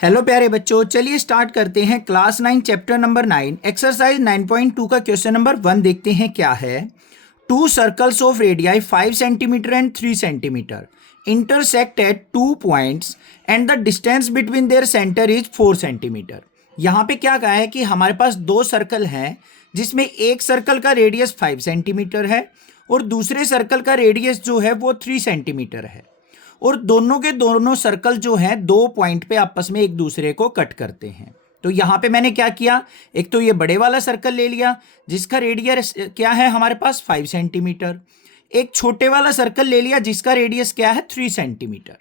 Hello प्यारे बच्चों, चलिए स्टार्ट करते हैं क्लास 9 चैप्टर नंबर 9 एक्सरसाइज 9.2 का क्वेश्चन नंबर 1 देखते हैं क्या है। To circles of radii 5 centimetre and 3 centimetre intersect at 2 points and the distance between their centre is 4 centimetre. यहाँ पे क्या कहा है कि हमारे पास दो सर्कल हैं जिसमें एक सर्कल का रेडियस 5 सेंटीमीटर है और दूसरे सर्कल का रेडियस जो है वो 3 सेंटीमीटर है और दोनों के दोनों सर्कल जो हैं 2 पॉइंट पे आपस में एक दूसरे को कट करते हैं। तो यहाँ पे मैंने क्या किया, एक तो ये बड़े वाला सर्कल ले लिया जिसका रेडियस क्या है हमारे पास 5 सेंटीमीटर, एक छोटे वाला सर्कल ले लिया जिसका रेडियस क्या है 3 सेंटीमीटर।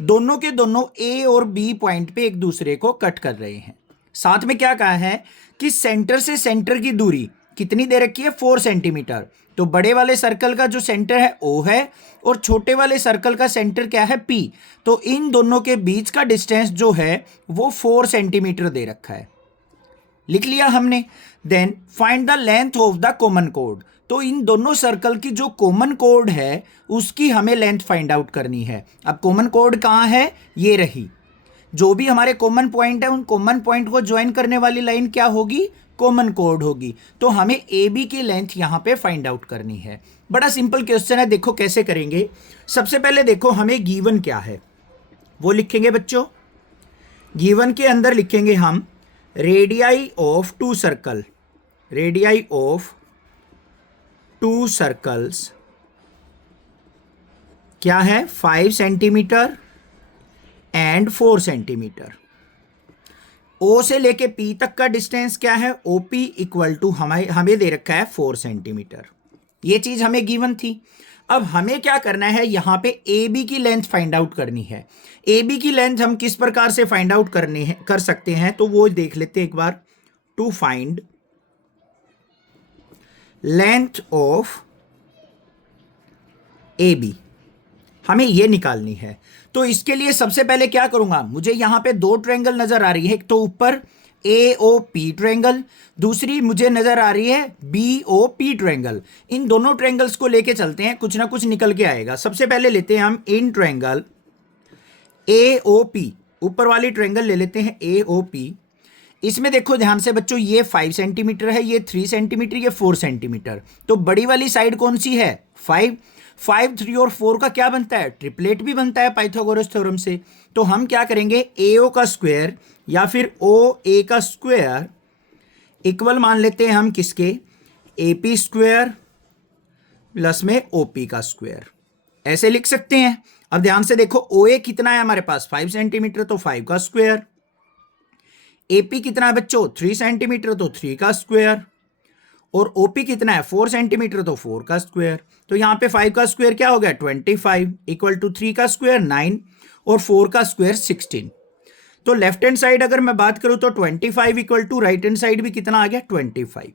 दोनों के दोनों ए और बी पॉइंट पे एक दूसरे को कट कर रहे हैं। साथ में क्या कहा है कि सेंटर से सेंटर की दूरी कितनी दे रखी है 4 सेंटीमीटर। तो बड़े वाले सर्कल का जो सेंटर है O है और छोटे वाले सर्कल का सेंटर क्या है P। तो इन दोनों के बीच का डिस्टेंस जो है वो 4 सेंटीमीटर दे रखा है, लिख लिया हमने। Then find the length of the common कोड। तो इन दोनों सर्कल की जो कॉमन कोड है उसकी हमें लेंथ फाइंड आउट करनी है। अब कॉमन कोड कहाँ है, ये रही। जो भी हमारे कॉमन पॉइंट है उन कॉमन पॉइंट को ज्वाइन करने वाली लाइन क्या होगी, कॉमन कोड होगी। तो हमें ए बी की लेंथ यहां पे फाइंड आउट करनी है। बड़ा सिंपल क्वेश्चन है, देखो कैसे करेंगे। सबसे पहले देखो हमें गिवन क्या है वो लिखेंगे बच्चों। गिवन के अंदर लिखेंगे हम radii of two circle, radii of two circles क्या है 5 सेंटीमीटर एंड 4 सेंटीमीटर। O से लेके P तक का डिस्टेंस क्या है OP इक्वल टू हमें दे रखा है 4 सेंटीमीटर। ये चीज हमें गिवन थी। अब हमें क्या करना है, यहां पे AB की लेंथ फाइंड आउट करनी है। AB की लेंथ हम किस प्रकार से फाइंड आउट कर सकते हैं तो वो देख लेते हैं एक बार। To find length of AB हमें ये निकालनी है। तो इसके लिए सबसे पहले क्या करूंगा, मुझे यहां पे दो ट्रायंगल नजर आ रही है, एक तो ऊपर AOP ट्रायंगल, दूसरी मुझे नजर आ रही है BOP ट्रायंगल। इन दोनों ट्रायंगल्स को लेके चलते हैं, कुछ ना कुछ निकल के आएगा। सबसे पहले लेते हैं हम इन ट्रायंगल AOP, ऊपर वाली ट्रायंगल ले लेते हैं AOP। इसमें देखो ध्यान से बच्चों, ये 5 सेंटीमीटर है, ये 3 सेंटीमीटर, ये 4 सेंटीमीटर। तो बड़ी वाली साइड कौन सी है 5, 3 और 4 का क्या बनता है, ट्रिपलेट भी बनता है पाइथागोरस थ्योरम से। तो हम क्या करेंगे AO का स्क्वायर या फिर OA का स्क्वायर इक्वल मान लेते हैं हम किसके, AP स्क्वायर प्लस में OP का स्क्वायर, ऐसे लिख सकते हैं। अब ध्यान से देखो OA कितना है हमारे पास 5 सेंटीमीटर, तो 5 का स्क्वायर। AP कितना है बच्चों 3 सेंटीमीटर, तो 3 का स्क्वायर। और OP कितना है 4 सेंटीमीटर, तो 4 का स्क्वायर। तो यहां पे 5 का स्क्वायर क्या हो गया 25 इक्वल टू 3 का स्क्वायर 9 और 4 का स्क्वायर 16। तो लेफ्ट हैंड साइड अगर मैं बात करूं तो 25 equal to right hand side भी कितना आ गया 25।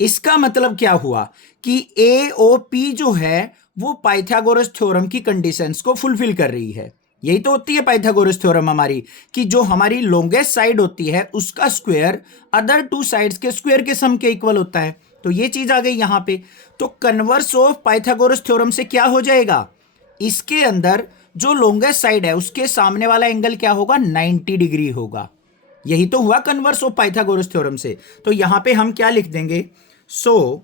इसका मतलब क्या हुआ कि AOP जो है वो पाइथागोरस थ्योरम की कंडीशंस को फुलफिल कर रही है। यही तो होती है पाइथागोरस थ्योरम हमारी, कि जो हमारी लॉन्गेस्ट साइड होती है उसका स्क्वायर अदर टू साइड्स के स्क्वायर के सम के इक्वल होता है। तो ये चीज आ गई यहां पे। तो कन्वर्स ऑफ पाइथागोरस थ्योरम से क्या हो जाएगा, इसके अंदर जो लॉन्गेस्ट साइड है उसके सामने वाला एंगल क्या होगा 90 डिग्री होगा। यही तो हुआ कन्वर्स ऑफ पाइथागोरस थ्योरम से। तो यहां पे हम क्या लिख देंगे, so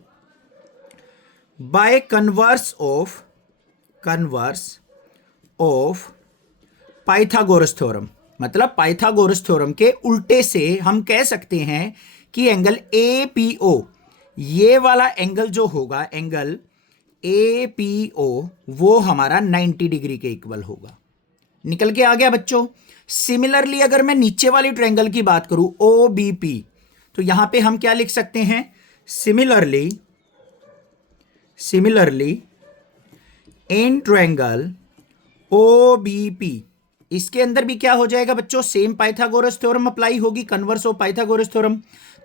by converse of Pythagoras theorem, मतलब पाइथागोरस थ्योरम के उल्टे से हम कह सकते हैं कि एंगल APO, ये वाला एंगल जो होगा एंगल APO वो हमारा 90 डिग्री के इक्वल होगा। निकल के आ गया बच्चों। सिमिलरली अगर मैं नीचे वाली ट्रायंगल की बात करूं OBP, तो यहां पे हम क्या लिख सकते हैं, सिमिलरली इन ट्रायंगल OBP, इसके अंदर भी क्या हो जाएगा बच्चों, सेम पाइथागोरस थ्योरम अप्लाई होगी, कन्वर्स ऑफ पाइथागोरस थ्योरम।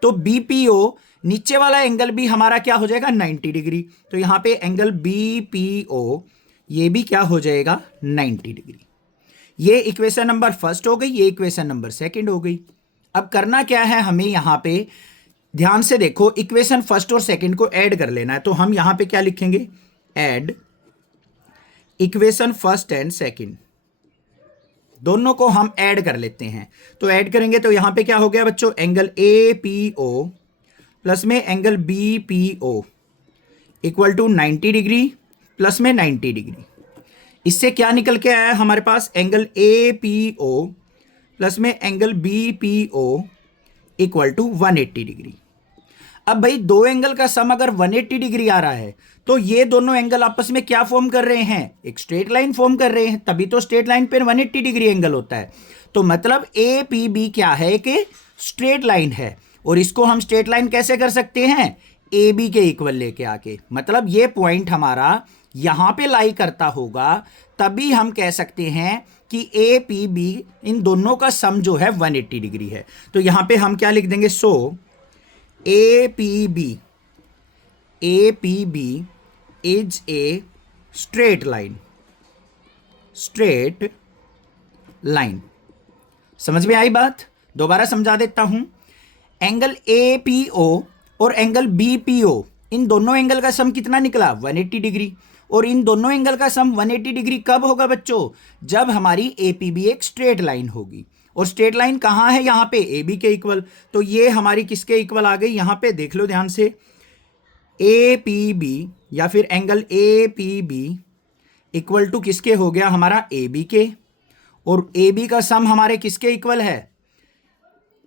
तो BPO नीचे वाला एंगल भी हमारा क्या हो जाएगा 90 डिग्री। तो यहां पे एंगल BPO ये भी क्या हो जाएगा 90 डिग्री। ये इक्वेशन नंबर फर्स्ट हो गई, ये इक्वेशन नंबर सेकंड हो गई। अब करना क्या है हमें, यहां पे ध्यान से देखो इक्वेशन फर्स्ट और सेकंड को ऐड कर लेना है। तो हम यहां पे क्या लिखेंगे, add equation first and second. दोनों को हम ऐड कर लेते हैं। तो ऐड करेंगे तो यहां पे क्या हो गया बच्चों, angle A P O plus में angle B P O equal to 90 degree plus में 90 डिग्री। इससे क्या निकल के आया हमारे पास, angle A P O plus में angle B P O equal to 180 degree. अब भाई दो एंगल का सम अगर 180 डिग्री आ रहा है तो ये दोनों एंगल आपस में क्या फॉर्म कर रहे हैं, एक स्ट्रेट लाइन फॉर्म कर रहे हैं, तभी तो स्ट्रेट लाइन पे 180 डिग्री एंगल होता है। तो मतलब ए पी बी क्या है कि स्ट्रेट लाइन है, और इसको हम स्ट्रेट लाइन कैसे कर सकते हैं, ए बी के इक्वल लेके आके, मतलब ये पॉइंट हमारा यहां पे लाई करता होगा, तभी हम कह सकते हैं कि ए पी बी इन दोनों का सम जो है 180 डिग्री है। तो यहां पे हम क्या लिख देंगे, so A P B is a straight line. समझ में आई बात, दोबारा समझा देता हूं। एंगल ए पी ओ और एंगल बी पी ओ, इन दोनों एंगल का सम कितना निकला, 180 डिग्री। और इन दोनों एंगल का सम 180 डिग्री कब होगा बच्चों, जब हमारी ए पी बी एक स्ट्रेट लाइन होगी। और स्ट्रेट लाइन कहाँ है, यहाँ पे ए बी के इक्वल। तो ये हमारी किसके इक्वल आ गई, यहाँ पे देख लो ध्यान से, ए पी बी या फिर angle A P B equal to किसके हो गया, हमारा ए बी के। और ए बी का सम हमारे किसके इक्वल है,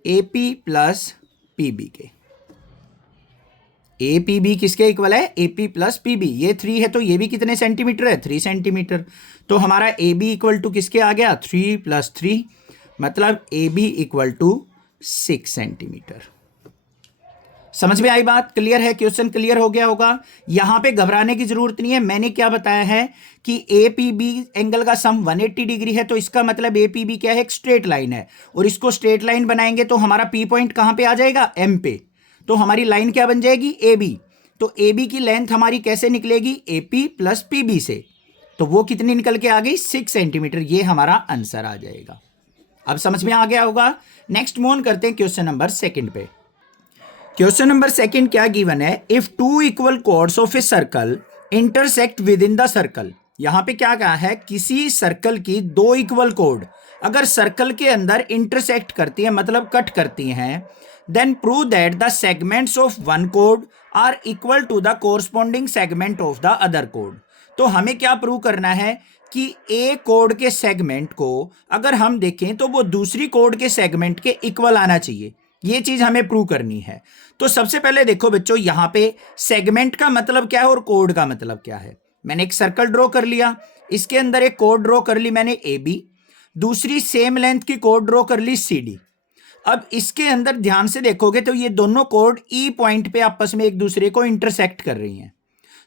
A P plus P B के। ए पी बी किसके इक्वल है, A P plus P B. ये 3 है तो ये भी कितने सेंटीमीटर है, 3 सेंटीमीटर। तो हमारा ए बी इक्वल टू किसके आ गया, 3 + 3, मतलब A B equal to 6 centimetre. समझ में आई बात, क्लियर है, क्वेश्चन क्लियर हो गया होगा। यहां पे घबराने की जरूरत नहीं है, मैंने क्या बताया है कि ए पी बी एंगल का सम 180 डिग्री है, तो इसका मतलब ए पी बी क्या है, एक स्ट्रेट लाइन है। और इसको स्ट्रेट लाइन बनाएंगे तो हमारा पी पॉइंट कहां पे आ जाएगा, एम पे। तो हमारी लाइन क्या बन जाएगी, ए बी। तो ए बी की लेंथ हमारी कैसे निकलेगी, A P plus P B से। तो वो कितनी निकल के आ गई, 6 सेंटीमीटर। ये हमारा आंसर आ जाएगा। अब समझ में आ गया होगा। नेक्स्ट मूव ऑन करते हैं क्वेश्चन नंबर 2 पे। क्वेश्चन नंबर 2 क्या गिवन है, if 2 equal chords of a circle intersect with in the circle. यहां पे क्या कहा है, किसी सर्कल की 2 इक्वल कोड अगर सर्कल के अंदर इंटरसेक्ट करती है, मतलब कट करती हैं, then prove that the segments of one code are equal to the corresponding segment of the other code. तो हमें क्या प्रूव करना है कि ए कोड के सेगमेंट को अगर हम देखें तो वो दूसरी कोड के सेगमेंट के इक्वल आना चाहिए। ये चीज हमें प्रूव करनी है। तो सबसे पहले देखो बच्चों, यहां पे सेगमेंट का मतलब क्या है और कोड का मतलब क्या है। मैंने एक सर्कल ड्रॉ कर लिया, इसके अंदर एक कोड ड्रॉ कर ली मैंने ए बी, दूसरी सेम लेंथ की कोड ड्रॉ कर ली सी डी। अब इसके अंदर ध्यान से देखोगे तो ये दोनों कोड ई पॉइंट पे आपस में एक दूसरे को इंटरसेक्ट कर रही हैं।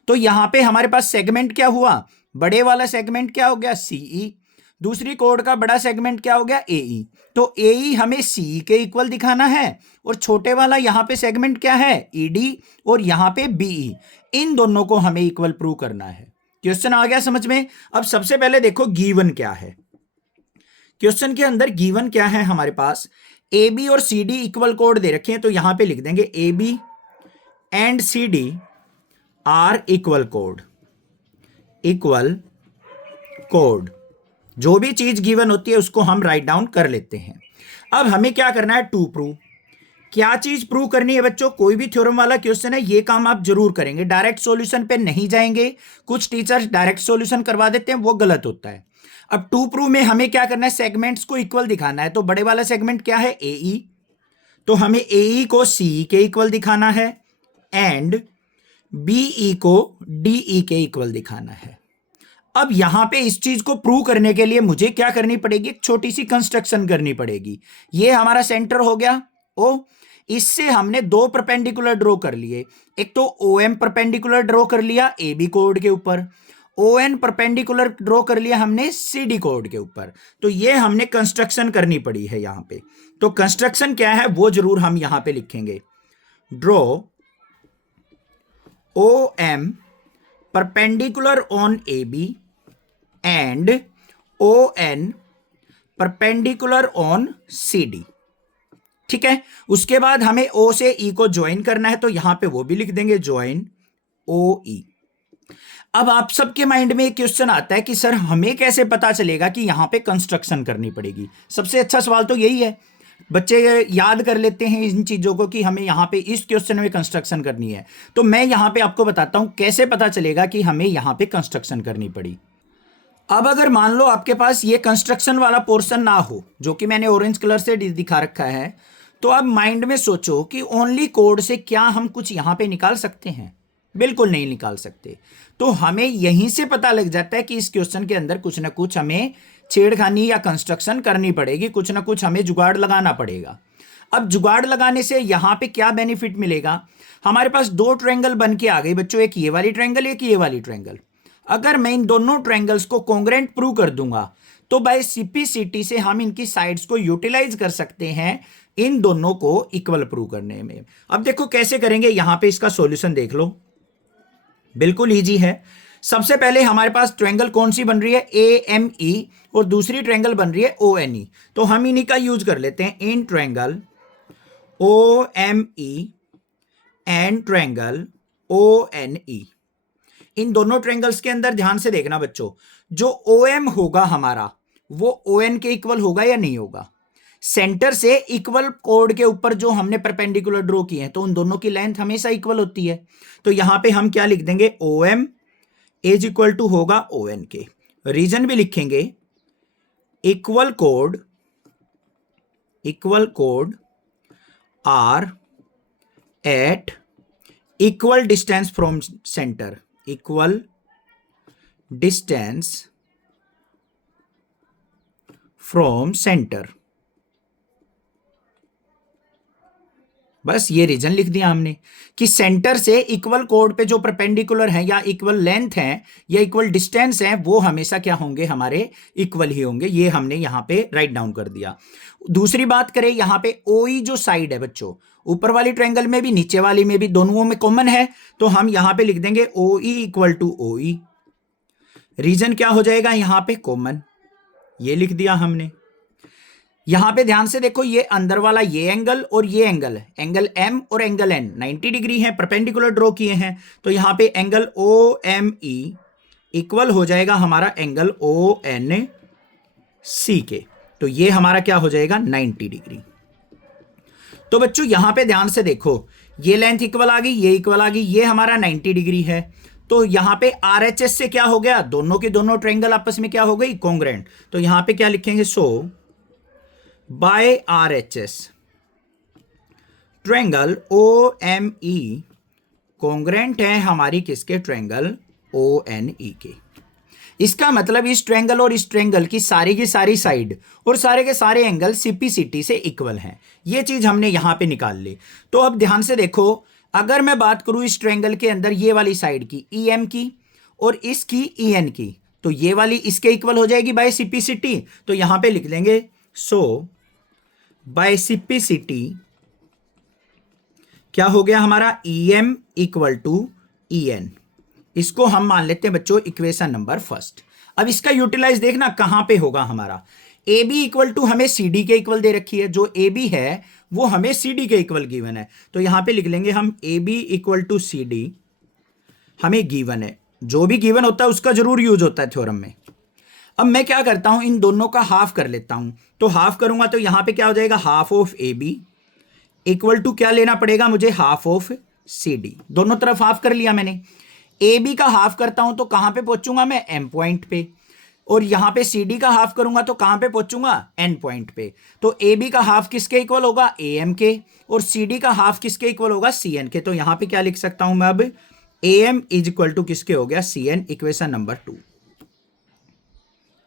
तो यहां पे हमारे पास सेगमेंट क्या हुआ, बड़े वाला सेगमेंट क्या हो गया, सीई। दूसरी कोड का बड़ा सेगमेंट क्या हो गया, एई। तो एई हमें सीई के इक्वल दिखाना है, और छोटे वाला यहां पे सेगमेंट क्या है, ईडी, और यहां पे बीई। इन दोनों को हमें इक्वल प्रूव करना है। क्वेश्चन आ गया समझ में। अब सबसे पहले देखो गिवन क्या है। क्वेश्चन के अंदर गिवन क्या है हमारे पास, ए बी और सी डी इक्वल कोड दे रखे हैं। तो यहां पे लिख देंगे A B and C D are equal कोड। जो भी चीज गिवन होती है उसको हम राइट डाउन कर लेते हैं। अब हमें क्या करना है, टू प्रूव। क्या चीज प्रूव करनी है बच्चों, कोई भी थ्योरम वाला क्वेश्चन है ये काम आप जरूर करेंगे, डायरेक्ट सॉल्यूशन पे नहीं जाएंगे। कुछ टीचर्स डायरेक्ट सॉल्यूशन करवा देते हैं, वो गलत होता है। अब टू प्रूव में हमें क्या करना है, सेगमेंट्स को इक्वल दिखाना है। तो बड़े वाला सेगमेंट क्या है, एई। तो हमें एई को सीई के इक्वल दिखाना है, एंड बीई को डीई के इक्वल दिखाना है। अब यहां पे इस चीज को प्रूव करने के लिए मुझे क्या करनी पड़ेगी, एक छोटी सी कंस्ट्रक्शन करनी पड़ेगी। ये हमारा सेंटर हो गया ओ, इससे हमने 2 परपेंडिकुलर ड्रॉ कर लिए। एक तो ओ एम परपेंडिकुलर ड्रॉ कर लिया ए बी कोड के ऊपर, ओ एन परपेंडिकुलर ड्रॉ कर लिया हमने सी डी कोड के ऊपर। तो ये हमने कंस्ट्रक्शन करनी पड़ी है यहां पे। तो कंस्ट्रक्शन क्या है वो जरूर हम यहां पे लिखेंगे, draw O M perpendicular on A B and O N perpendicular on C D. ठीक है, उसके बाद हमें ओ से ई को ज्वाइन करना है, तो यहां पे वो भी लिख देंगे, ज्वाइन ओ ई। अब आप सबके माइंड में एक क्वेश्चन आता है कि सर हमें कैसे पता चलेगा कि यहां पे कंस्ट्रक्शन करनी पड़ेगी। सबसे अच्छा सवाल तो यही है, बच्चे याद कर लेते हैं इन चीजों को कि हमें यहां पे इस क्वेश्चन में कंस्ट्रक्शन करनी है। तो मैं यहां पे आपको बताता हूं कैसे पता चलेगा कि हमें यहां पे कंस्ट्रक्शन करनी पड़ी। अब अगर मान लो आपके पास ये कंस्ट्रक्शन वाला पोर्शन ना हो, जो कि मैंने ऑरेंज कलर से दिखा रखा है, तो अब माइंड में सोचो कि ओनली कोड से क्या हम कुछ यहां पे निकाल सकते हैं? बिल्कुल नहीं निकाल सकते। तो हमें यहीं से पता लग जाता है कि इस क्वेश्चन के अंदर कुछ ना कुछ हमें छेड़खानी या कंस्ट्रक्शन करनी पड़ेगी, कुछ ना कुछ हमें जुगाड़ लगाना पड़ेगा। अब जुगाड़ लगाने से यहां पे क्या बेनिफिट मिलेगा? हमारे पास दो ट्रायंगल बन के आ गई बच्चों, एक ये वाली ट्रायंगल, एक ये वाली ट्रायंगल। अगर मैं इन दोनों ट्रायंगल्स को कॉन्ग्रुएंट प्रूव कर दूंगा तो बाय सीपीसीटी से हम इनकी साइड्स को यूटिलाइज कर सकते हैं इन दोनों को इक्वल प्रूव करने में। अब देखो कैसे करेंगे, यहां पे इसका सॉल्यूशन देख लो, बिल्कुल इजी है। सबसे पहले हमारे पास ट्रायंगल कौन सी बन रही है? ए एम ई, और दूसरी ट्रायंगल बन रही है ओ एन ई। तो हम इन्हीं का यूज कर लेते हैं, in triangle O M E and triangle O N E. इन दोनों ट्रायंगल्स के अंदर ध्यान से देखना बच्चों, जो ओ एम होगा हमारा वो ओ एन के इक्वल होगा या नहीं होगा? सेंटर से इक्वल कोड के ऊपर जो हमने परपेंडिकुलर ड्रॉ किए हैं तो उन दोनों की लेंथ हमेशा इक्वल होती है। तो यहां पे हम क्या लिख देंगे? O M is equal to होगा ओ एन के। रीजन भी लिखेंगे, इक्वल कोड are at equal distance from centre, equal distance from centre. बस ये रीजन लिख दिया हमने कि सेंटर से इक्वल कोड पे जो परपेंडिकुलर है या इक्वल लेंथ है या इक्वल डिस्टेंस है वो हमेशा क्या होंगे? हमारे इक्वल ही होंगे। ये हमने यहां पे राइट डाउन कर दिया। दूसरी बात करें, यहां पे ओई जो साइड है बच्चों, ऊपर वाली ट्रायंगल में भी नीचे वाली में भी दोनों में कॉमन है, तो हम यहां पे लिख देंगे ओ ई इक्वल टू ओ ई। रीजन क्या हो जाएगा यहां पे? कॉमन। ये लिख दिया हमने। यहां पे ध्यान से देखो, ये अंदर वाला ये एंगल और ये एंगल, एंगल एम और एंगल एन 90 डिग्री है, परपेंडिकुलर ड्रॉ किए हैं। तो यहां पे angle O M E equal हो जाएगा हमारा एंगल ओ एन सी के। तो ये हमारा क्या हो जाएगा? 90 डिग्री। तो बच्चों यहां पे ध्यान से देखो, ये लेंथ इक्वल आ गई, ये इक्वल आ गई, ये हमारा 90 डिग्री है। तो यहां पे आरएचएस से क्या हो गया? दोनों के दोनों ट्रायंगल आपस में क्या हो गई? कॉन्ग्रुएंट। तो यहां पे क्या लिखेंगे? So by RHS triangle OME congruent है हमारी किसके? ट्रायंगल ONE के। इसका मतलब इस ट्रायंगल और इस ट्रायंगल की सारी साइड और सारे के सारे एंगल सीपीसीटी से इक्वल हैं। ये चीज हमने यहां पे निकाल ली। तो अब ध्यान से देखो, अगर मैं बात करूं इस ट्रायंगल के अंदर ये वाली साइड की EM की और इसकी EN की, तो ये वाली इसके इक्वल हो जाएगी बाय सीपीसीटी। तो यहां पे लिख देंगे सो बाय सीपीसीटी क्या हो गया हमारा? EM equal to EN। इसको हम मान लेते हैं बच्चों इक्वेशन नंबर फर्स्ट। अब इसका यूटिलाइज देखना कहां पे होगा हमारा। AB इक्वल टू हमें CD के इक्वल दे रखी है, जो AB है वो हमें CD के इक्वल गिवन है। तो यहां पे लिख लेंगे हम AB इक्वल टू CD हमें गिवन है। जो भी गिवन होता है उसका जरूर यूज होता है थ्योरम में। अब मैं क्या करता हूं, इन दोनों का हाफ कर लेता हूं। तो हाफ करूंगा तो यहां पे क्या हो जाएगा? Half of AB equal to क्या लेना पड़ेगा मुझे? Half of CD। दोनों तरफ हाफ कर लिया मैंने। AB का हाफ करता हूं तो कहां पे पहुंचूंगा मैं? M पॉइंट पे। और यहां पे CD का हाफ करूंगा तो कहां पे पहुंचूंगा? N पॉइंट पे। तो AB का हाफ किसके इक्वल होगा? AM के। और CD का हाफ किसके इक्वल होगा? CN के। तो यहां पे क्या लिख सकता हूं मैं अब? AM इज इक्वल टू किसके हो गया? CN, equation number 2।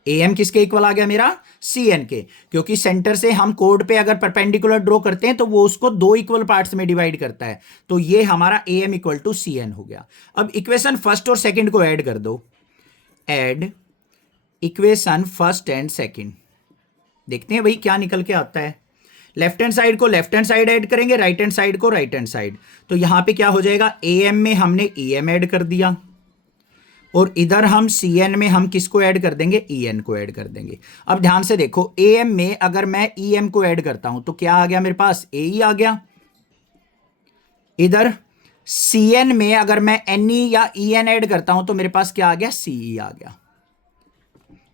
AM किसके इक्वल आ गया मेरा? CN के। क्योंकि सेंटर से हम कोड पे अगर परपेंडिकुलर ड्रॉ करते हैं तो वो उसको दो इक्वल पार्ट्स में डिवाइड करता है। तो ये हमारा AM इक्वल टू CN हो गया। अब इक्वेशन फर्स्ट और सेकंड को ऐड कर दो। Add equation first and second, देखते हैं भाई क्या निकल के आता है। लेफ्ट हैंड साइड को लेफ्ट हैंड साइड ऐड करेंगे, राइट हैंड साइड को राइट हैंड साइड। तो यहां पे क्या हो जाएगा? AM में हमने EM ऐड कर दिया और इधर हम CN में हम किसको ऐड कर देंगे? EN को ऐड कर देंगे। अब ध्यान से देखो, AM में अगर मैं EM को ऐड करता हूं तो क्या आ गया मेरे पास? AE आ गया। इधर Cn में अगर मैं Ne या En ऐड करता हूं तो मेरे पास क्या आ गया, Ce आ गया।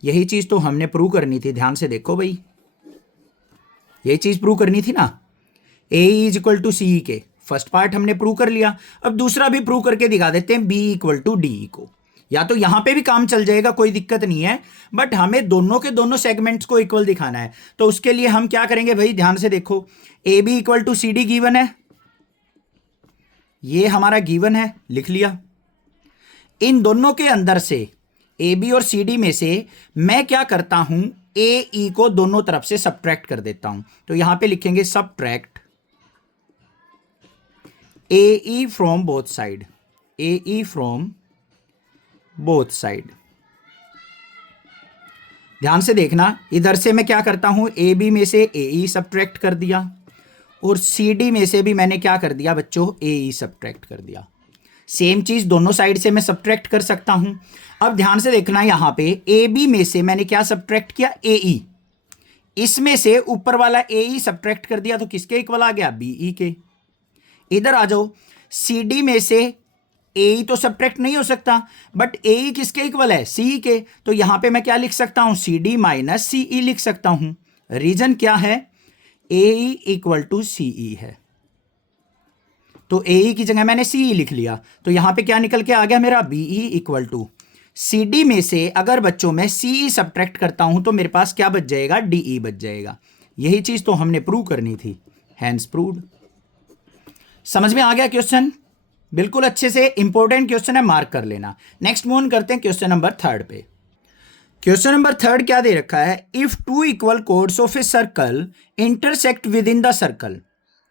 यही चीज तो हमने प्रूव करनी थी, ध्यान से देखो भाई, यही चीज प्रूव करनी थी ना। ए इज इक्वल टू सी के, फर्स्ट पार्ट हमने प्रूव कर लिया। अब दूसरा भी प्रूव करके दिखा देते हैं, बी इक्वल टू डी को। या तो यहां पे भी काम चल जाएगा, कोई दिक्कत नहीं है, बट हमें दोनों के दोनों सेगमेंट्स को इक्वल दिखाना है। तो उसके लिए हम क्या करेंगे भाई, ध्यान से देखो, A B equal to C D given है, ये हमारा गिवन है, लिख लिया। इन दोनों के अंदर से ए बी और सी डी में से मैं क्या करता हूं, ए ई को दोनों तरफ से सब्ट्रैक्ट कर देता हूं। तो यहां पे लिखेंगे subtract A E from both side, A E from both side. ध्यान से देखना, इधर से मैं क्या करता हूं, ए बी में से ए ई सब्ट्रैक्ट कर दिया, और सी डी में से भी मैंने क्या कर दिया बच्चों, ए ई सब्ट्रैक्ट कर दिया। सेम चीज दोनों साइड से मैं सब्ट्रैक्ट कर सकता हूं। अब ध्यान से देखना, यहां पे ए बी में से मैंने क्या सब्ट्रैक्ट किया, ए ई, इसमें से ऊपर वाला ए ई सब्ट्रैक्ट कर दिया, तो किसके इक्वल आ गया, बी ई के। इधर आ जाओ, सी डी में से ए ई तो सब्ट्रैक्ट नहीं हो सकता, बट ए ई किसके इक्वल है, सी के। तो यहां पे मैं क्या लिख सकता हूं, सी डी माइनस सी ई लिख सकता हूं। रीजन क्या है, ए ई इक्वल टू सी ई है, तो ए ई की जगह मैंने सी ई लिख लिया। तो यहां पे क्या निकल के आ गया मेरा, B E equal to C D में से अगर बच्चों मैं सी ई सब्ट्रैक्ट करता हूं तो मेरे पास क्या बच जाएगा, डी ई बच जाएगा। यही चीज तो हमने प्रूव करनी थी, हैंस प्रूव्ड। समझ में आ गया क्वेश्चन, बिल्कुल अच्छे से, इंपॉर्टेंट क्वेश्चन है, मार्क कर लेना। नेक्स्ट मूव ऑन करते हैं क्वेश्चन नंबर 3 पे। क्वेश्चन नंबर 3 क्या दे रखा है, if two equal codes of a circle intersect with in the circle.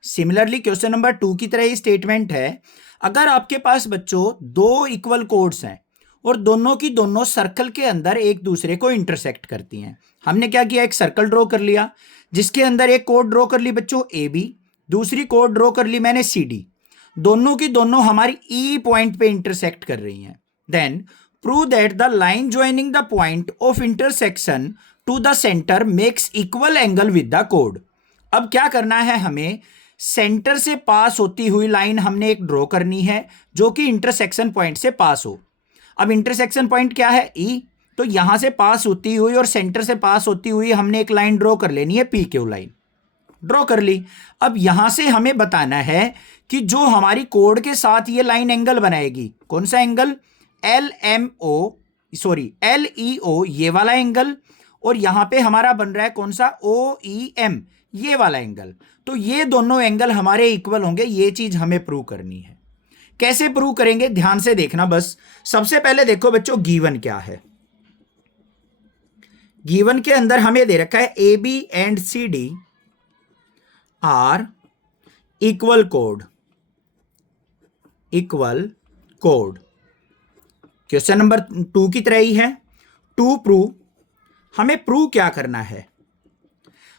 Similarly question number 2 की तरह ही स्टेटमेंट है, अगर आपके पास बच्चों दो इक्वल कोड्स हैं और दोनों की दोनों सर्कल के अंदर एक दूसरे को इंटरसेक्ट करती हैं। हमने क्या किया, एक सर्कल ड्रॉ कर लिया, जिसके अंदर एक कोड ड्रॉ कर ली बच्चों ए बी, दूसरी कोड ड्रॉ कर ली मैंने सी डी, दोनों की दोनों हमारी ई पॉइंट पे इंटरसेक्ट कर रही हैं। Then prove that the line joining the point of intersection to the centre makes equal angle with the कोड। अब क्या करना है, हमें सेंटर से पास होती हुई लाइन हमने एक ड्रॉ करनी है जो कि इंटरसेक्शन पॉइंट से पास हो। अब इंटरसेक्शन पॉइंट क्या है, ई, तो यहां से पास होती हुई और सेंटर से पास होती हुई हमने एक लाइन ड्रॉ कर लेनी है, पी क्यू लाइन ड्रॉ कर ली। अब यहां से हमें बताना है कि जो हमारी कोड के साथ ये लाइन एंगल बनाएगी, कौन सा angle, L M O, sorry L E O, ये वाला एंगल, और यहां पे हमारा बन रहा है कौन सा, ओ ई एम, ये वाला एंगल। तो ये दोनों एंगल हमारे इक्वल होंगे, ये चीज हमें प्रूव करनी है। कैसे प्रूव करेंगे, ध्यान से देखना बस। सबसे पहले देखो बच्चों, गिवन क्या है, गिवन के अंदर हमें दे रखा है A B and C D are equal कोड, इक्वल कोड। क्वेश्चन नंबर 2 की तरह ही है। टू प्रूव, हमें प्रूव क्या करना है,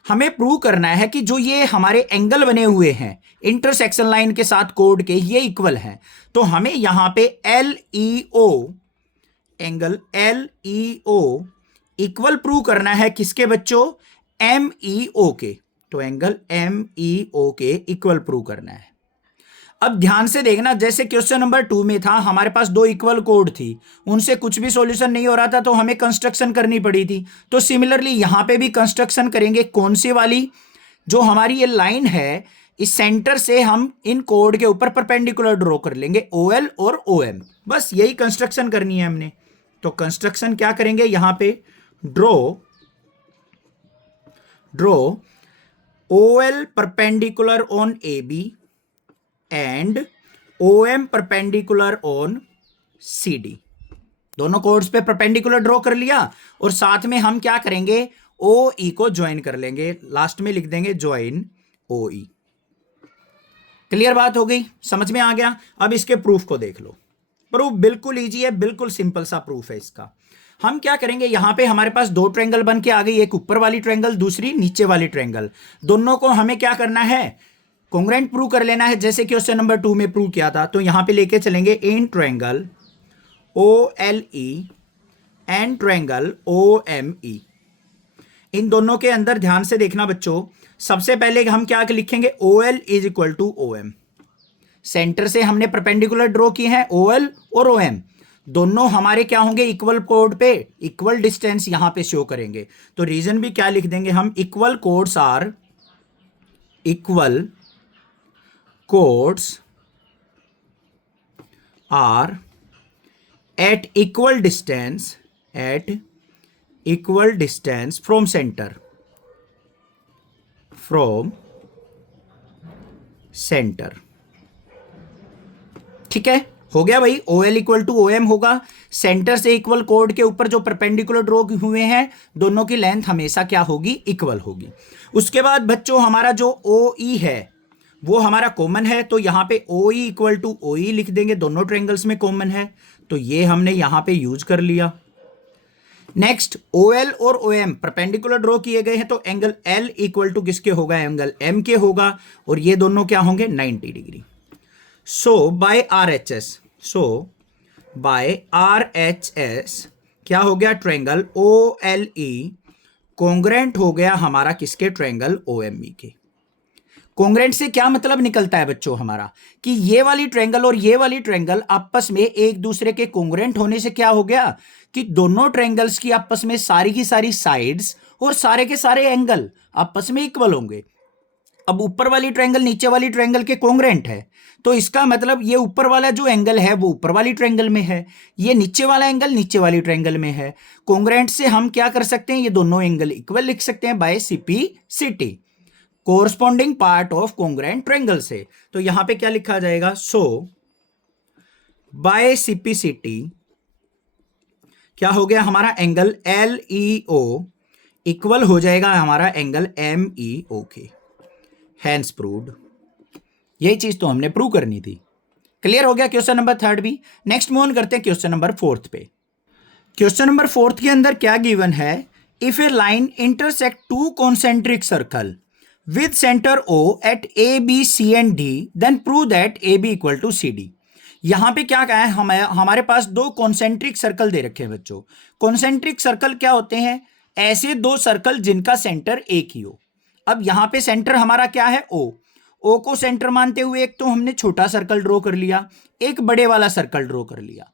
हमें प्रूव करना है कि जो ये हमारे एंगल बने हुए हैं इंटरसेक्शन लाइन के साथ कोड के, ये इक्वल हैं। तो हमें यहां पे L E O, angle L E O equal prove करना है किसके बच्चों, एम ई ओ के। तो एंगल एम ई ओ के इक्वल प्रूव करना है। अब ध्यान से देखना, जैसे क्वेश्चन नंबर 2 में था, हमारे पास दो इक्वल कोड थी, उनसे कुछ भी सॉल्यूशन नहीं हो रहा था, तो हमें कंस्ट्रक्शन करनी पड़ी थी। तो सिमिलरली यहां पे भी कंस्ट्रक्शन करेंगे, कौन सी वाली, जो हमारी ये लाइन है, इस सेंटर से हम इन कोड के ऊपर परपेंडिकुलर ड्रॉ कर लेंगे, ओ एल और ओ एम, बस यही कंस्ट्रक्शन करनी है हमने। तो कंस्ट्रक्शन क्या करेंगे, यहां पे draw O L perpendicular on A B and OM perpendicular on CD। दोनों कोड्स पे परपेंडिकुलर ड्रॉ कर लिया, और साथ में हम क्या करेंगे, OE को ज्वाइन कर लेंगे, लास्ट में लिख देंगे ज्वाइन OE। क्लियर बात हो गई, समझ में आ गया। अब इसके प्रूफ को देख लो, प्रूफ बिल्कुल इजी है, बिल्कुल सिंपल सा प्रूफ है इसका। हम क्या करेंगे, यहां पे हमारे पास दो ट्रायंगल बन के आ गई, एक ऊपर वाली ट्रायंगल, दूसरी नीचे वाली ट्रायंगल। दोनों को हमें क्या करना है, कॉन्ग्रुएंट प्रूव कर लेना है, जैसे क्वेश्चन नंबर 2 में प्रूव किया था। तो यहां पे लेके चलेंगे in triangle OLE and triangle OME। इन दोनों के अंदर ध्यान से देखना बच्चों, सबसे पहले हम क्या लिखेंगे, OL is equal to OM। Centre से हमने परपेंडिकुलर ड्रॉ की है OL और OM, दोनों हमारे क्या होंगे, इक्वल कोड पे इक्वल डिस्टेंस यहां पे शो करेंगे। तो रीजन भी क्या लिख देंगे हम, equal chords are at equal distance from center। ठीक है, हो गया भाई। OL इक्वल टू OM होगा, सेंटर से इक्वल कोड के ऊपर जो परपेंडिकुलर ड्रॉ हुए हैं दोनों की लेंथ हमेशा क्या होगी, इक्वल होगी। उसके बाद बच्चों हमारा जो OE है वो हमारा कॉमन है, तो यहां पे OE इक्वल टू OE लिख देंगे, दोनों ट्रायंगल्स में कॉमन है, तो ये हमने यहां पे यूज कर लिया। नेक्स्ट OL और OM परपेंडिकुलर ड्रॉ किए गए हैं, तो एंगल L इक्वल टू किसके होगा, एंगल M के होगा, और ये दोनों क्या होंगे, 90 डिग्री। सो बाय RHS क्या हो गया, ट्रायंगल OLE कॉन्ग्रेंट हो गया हमारा किसके, ट्रायंगल OME के। कॉन्ग्रेंट से क्या मतलब निकलता है बच्चों हमारा, कि ये वाली ट्रायंगल और ये वाली ट्रायंगल आपस में एक दूसरे के कॉन्ग्रेंट होने से क्या हो गया, कि दोनों ट्रायंगल्स की आपस में सारी की सारी साइड्स और सारे के सारे एंगल आपस में इक्वल होंगे। अब ऊपर वाली ट्रायंगल नीचे वाली ट्रायंगल के कॉन्ग्रेंट है, तो इसका मतलब ये ऊपर वाला जो एंगल है वो ऊपर वाली ट्रायंगल में है, ये नीचे वाला एंगल नीचे वाली ट्रायंगल में है। कॉन्ग्रेंट से हम क्या कर सकते हैं, ये दोनों एंगल इक्वल लिख सकते हैं by CPCT, corresponding part of congruent triangle से। तो यहां पे क्या लिखा जाएगा, सो बाय CPCT क्या हो गया हमारा, एंगल LEO इक्वल हो जाएगा हमारा एंगल MEO के। Hence proved. यही चीज तो हमने प्रूव करनी थी। क्लियर हो गया क्वेश्चन नंबर 3 भी। नेक्स्ट मूव ऑन करते हैं क्वेश्चन नंबर 4 पे। क्वेश्चन नंबर 4 के अंदर क्या गिवन है, if a line intersect two concentric circle with centre O at AB C and D then prove that AB equal to CD। यहां पे क्या कहा है, हमारे पास दो कॉन्सेंट्रिक सर्कल दे रखे हैं बच्चों। कॉन्सेंट्रिक सर्कल क्या होते हैं, ऐसे दो सर्कल जिनका सेंटर एक ही हो। अब यहां पे सेंटर हमारा क्या है, O को सेंटर मानते हुए एक तो हमने छोटा सर्कल ड्रॉ कर लिया, एक बड़े वाला सर्कल ड्रॉ कर लिया।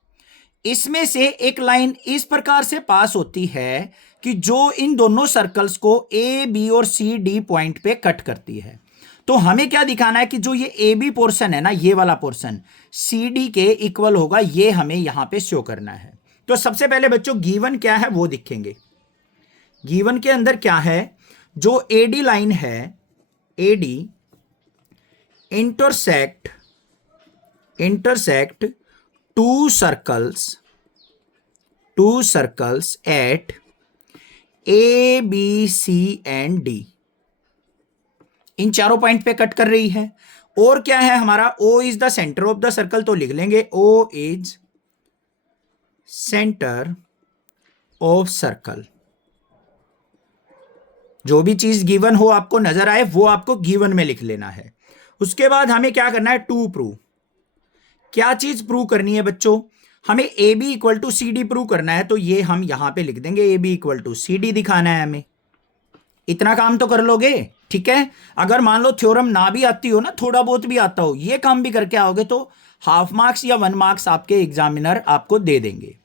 इसमें से एक लाइन इस प्रकार से पास होती है कि जो इन दोनों सर्कल्स को A, B और C, D पॉइंट पे कट करती है। तो हमें क्या दिखाना है कि जो ये AB पोर्शन है ना, ये वाला पोर्शन CD के इक्वल होगा, ये हमें यहां पे शो करना है। तो सबसे पहले बच्चों गिवन क्या है वो दिखेंगे। गिवन के अंदर क्या है, जो AD लाइन है, AD intersect to circles eight A, B, C and D, इन चारों पॉइंट पे कट कर रही है। और क्या है हमारा, O is the centre of the circle, तो लिख लेंगे O is centre of circle. जो भी चीज गिवन हो आपको नजर आए वो आपको गिवन में लिख लेना है। उसके बाद हमें क्या करना है, टू प्रूव। क्या चीज प्रूव करनी है बच्चों, हमें AB equal to CD prove करना है, तो ये हम यहां पे लिख देंगे AB इक्वल टू CD दिखाना है हमें। इतना काम तो कर लोगे, ठीक है। अगर मान लो थ्योरम ना भी आती हो ना, थोड़ा बहुत भी आता हो, ये काम भी करके आओगे तो हाफ मार्क्स या 1 मार्क्स आपके एग्जामिनर आपको दे देंगे।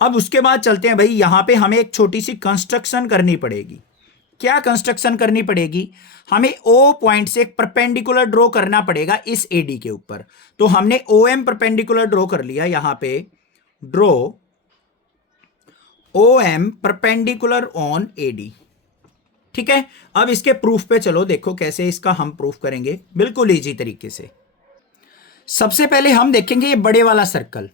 अब उसके बाद चलते हैं भाई, यहां पे हमें एक छोटी सी कंस्ट्रक्शन करनी पड़ेगी। क्या कंस्ट्रक्शन करनी पड़ेगी, हमें O पॉइंट से एक परपेंडिकुलर ड्रॉ करना पड़ेगा इस AD के ऊपर। तो हमने OM परपेंडिकुलर ड्रॉ कर लिया, यहां पे draw OM perpendicular on AD, ठीक है। अब इसके प्रूफ पे चलो, देखो कैसे इसका हम प्रूफ करेंगे बिल्कुल इजी तरीके से। सबसे पहले हम देखेंगे ये बड़े वाला सर्कल,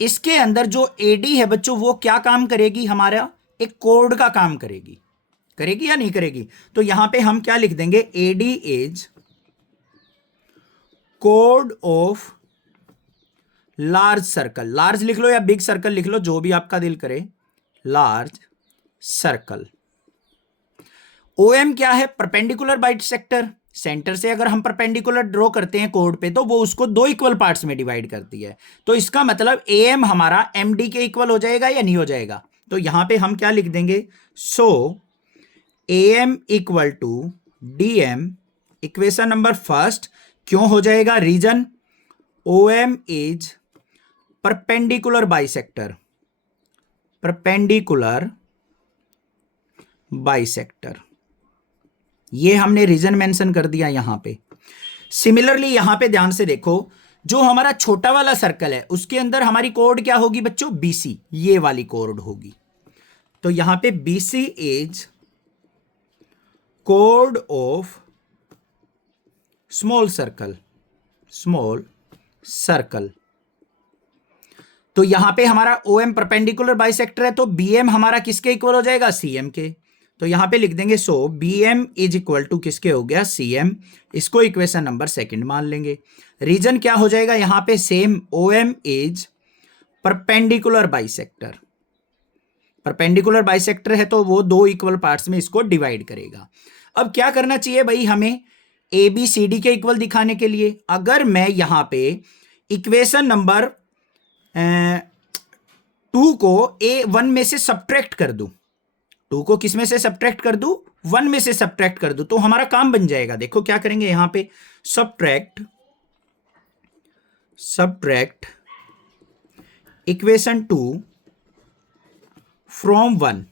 इसके अंदर जो AD है बच्चों वो क्या काम करेगी, हमारा एक कोड का काम करेगी। करेगी या नहीं करेगी, तो यहां पे हम क्या लिख देंगे, AD is code of large circle. Large लिख लो या बिग सर्कल लिख लो, जो भी आपका दिल करे, लार्ज सर्कल। OM क्या है, परपेंडिकुलर बाइसेक्टर। सेंटर से अगर हम परपेंडिकुलर ड्रॉ करते हैं कोड पे, तो वो उसको दो इक्वल पार्ट्स में डिवाइड करती है। तो इसका मतलब AM हमारा MD के इक्वल हो जाएगा या नहीं हो जाएगा। तो यहां पे हम क्या लिख देंगे, so AM equal to DM, equation number first. क्यों हो जाएगा, reason OM is perpendicular bisector, perpendicular bisector, ये हमने रीजन मेंशन कर दिया यहां पे। सिमिलरली यहां पे ध्यान से देखो, जो हमारा छोटा वाला सर्कल है उसके अंदर हमारी कोड क्या होगी बच्चों, BC, ये वाली कोड होगी। तो यहां पे BC is code of small circle, small circle. तो यहां पे हमारा OM परपेंडिकुलर बाइसेक्टर है, तो BM हमारा किसके इक्वल हो जाएगा, CM के। तो यहां पे लिख देंगे सो BM इज इक्वल टू किसके हो गया, CM। इसको इक्वेशन नंबर सेकंड मान लेंगे। रीजन क्या हो जाएगा यहां पे, same OM is perpendicular bisector. Perpendicular bisector है तो वो दो इक्वल पार्ट्स में इसको डिवाइड करेगा। अब क्या करना चाहिए भाई हमें, ABCD के इक्वल दिखाने के लिए, अगर मैं यहां पे इक्वेशन नंबर 2 को A1 में से सब्ट्रैक्ट कर दूं, 2 को किस में से सब्ट्रैक्ट कर दूं, 1 में से सब्ट्रैक्ट कर दूं, तो हमारा काम बन जाएगा। देखो क्या करेंगे यहां पे, सब्ट्रैक्ट इक्वेशन 2 फ्रॉम 1।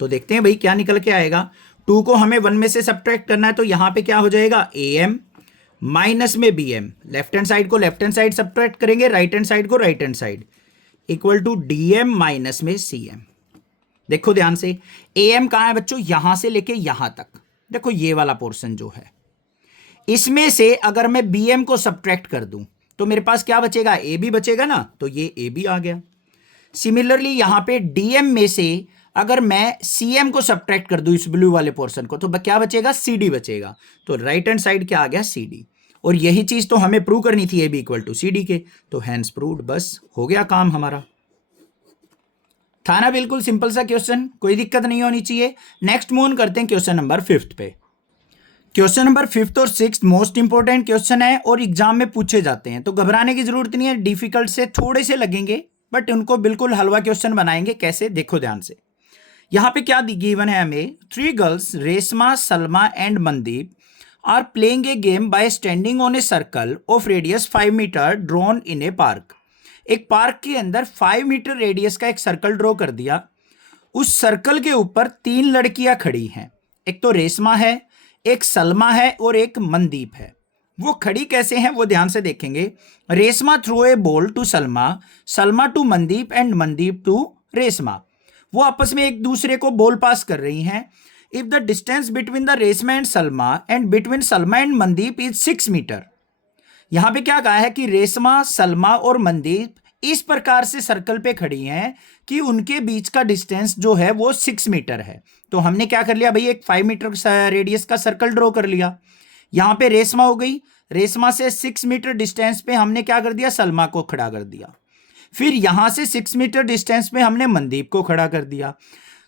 तो देखते हैं भाई क्या निकल के आएगा। 2 को हमें 1 में से सब्ट्रैक्ट करना है, तो यहां पे क्या हो जाएगा, AM माइनस में BM, लेफ्ट हैंड साइड को लेफ्ट हैंड साइड सब्ट्रैक्ट करेंगे, राइट हैंड साइड को right hand side, equal to DM minus में CM। देखो ध्यान से, AM कहां है बच्चों, यहां से लेके यहां तक, देखो ये वाला पोर्शन जो है, इसमें से अगर मैं BM को सब्ट्रैक्ट कर दूं तो मेरे पास क्या बचेगा, AB बचेगा ना, तो ये AB आ गया। सिमिलरली यहां पे DM में से अगर मैं CM को सब्ट्रैक्ट कर दूं इस ब्लू वाले पोर्शन को, तो क्या बचेगा, CD बचेगा। तो राइट हैंड साइड क्या आ गया, CD। और यही चीज तो हमें प्रूव करनी थी, AB इक्वल टू CD के, तो हैंस प्रूव्ड, बस हो गया काम हमारा। था ना बिल्कुल सिंपल सा क्वेश्चन, कोई दिक्कत नहीं होनी चाहिए। नेक्स्ट मूव ऑन करते हैं क्वेश्चन नंबर 5 पे। क्वेश्चन नंबर 5 और 6 मोस्ट इंपॉर्टेंट क्वेश्चन है और एग्जाम में पूछे जाते हैं, तो घबराने की जरूरत नहीं है। डिफिकल्ट से थोड़े से लगेंगे बट उनको बिल्कुल हलवा क्वेश्चन बनाएंगे। कैसे, देखो ध्यान से, यहां पे क्या गिवन है हमें, 3 girls Reshma, Salma and Mandeep are playing a game by standing on a circle of radius 5 metre drawn in a park. एक पार्क के अंदर 5 मीटर रेडियस का एक सर्कल ड्रॉ कर दिया। उस सर्कल के ऊपर 3 लड़कियां खड़ी हैं, एक तो रेशमा है, एक सलमा है और एक मनदीप है। वो खड़ी कैसे हैं वो ध्यान से देखेंगे। Reshma throw a ball to Salma, Salma to Mandeep and Mandeep to Reshma. वो आपस में एक दूसरे को बॉल पास कर रही हैं। If the distance between the Reshma and Salma and between Salma and Mandeep is 6 metre. यहां पे क्या कहा है कि रेशमा, सलमा और मनदीप इस प्रकार से सर्कल पे खड़ी हैं कि उनके बीच का डिस्टेंस जो है वो 6 मीटर है। तो हमने क्या कर लिया भाई, एक 5 मीटर रेडियस का सर्कल ड्रॉ कर लिया। यहां पे रेशमा हो गई, रेशमा से 6 मीटर डिस्टेंस पे हमने क्या कर दिया, सलमा को खड़ा कर दिया। फिर यहां से 6 मीटर डिस्टेंस पे हमने मनदीप को खड़ा कर दिया।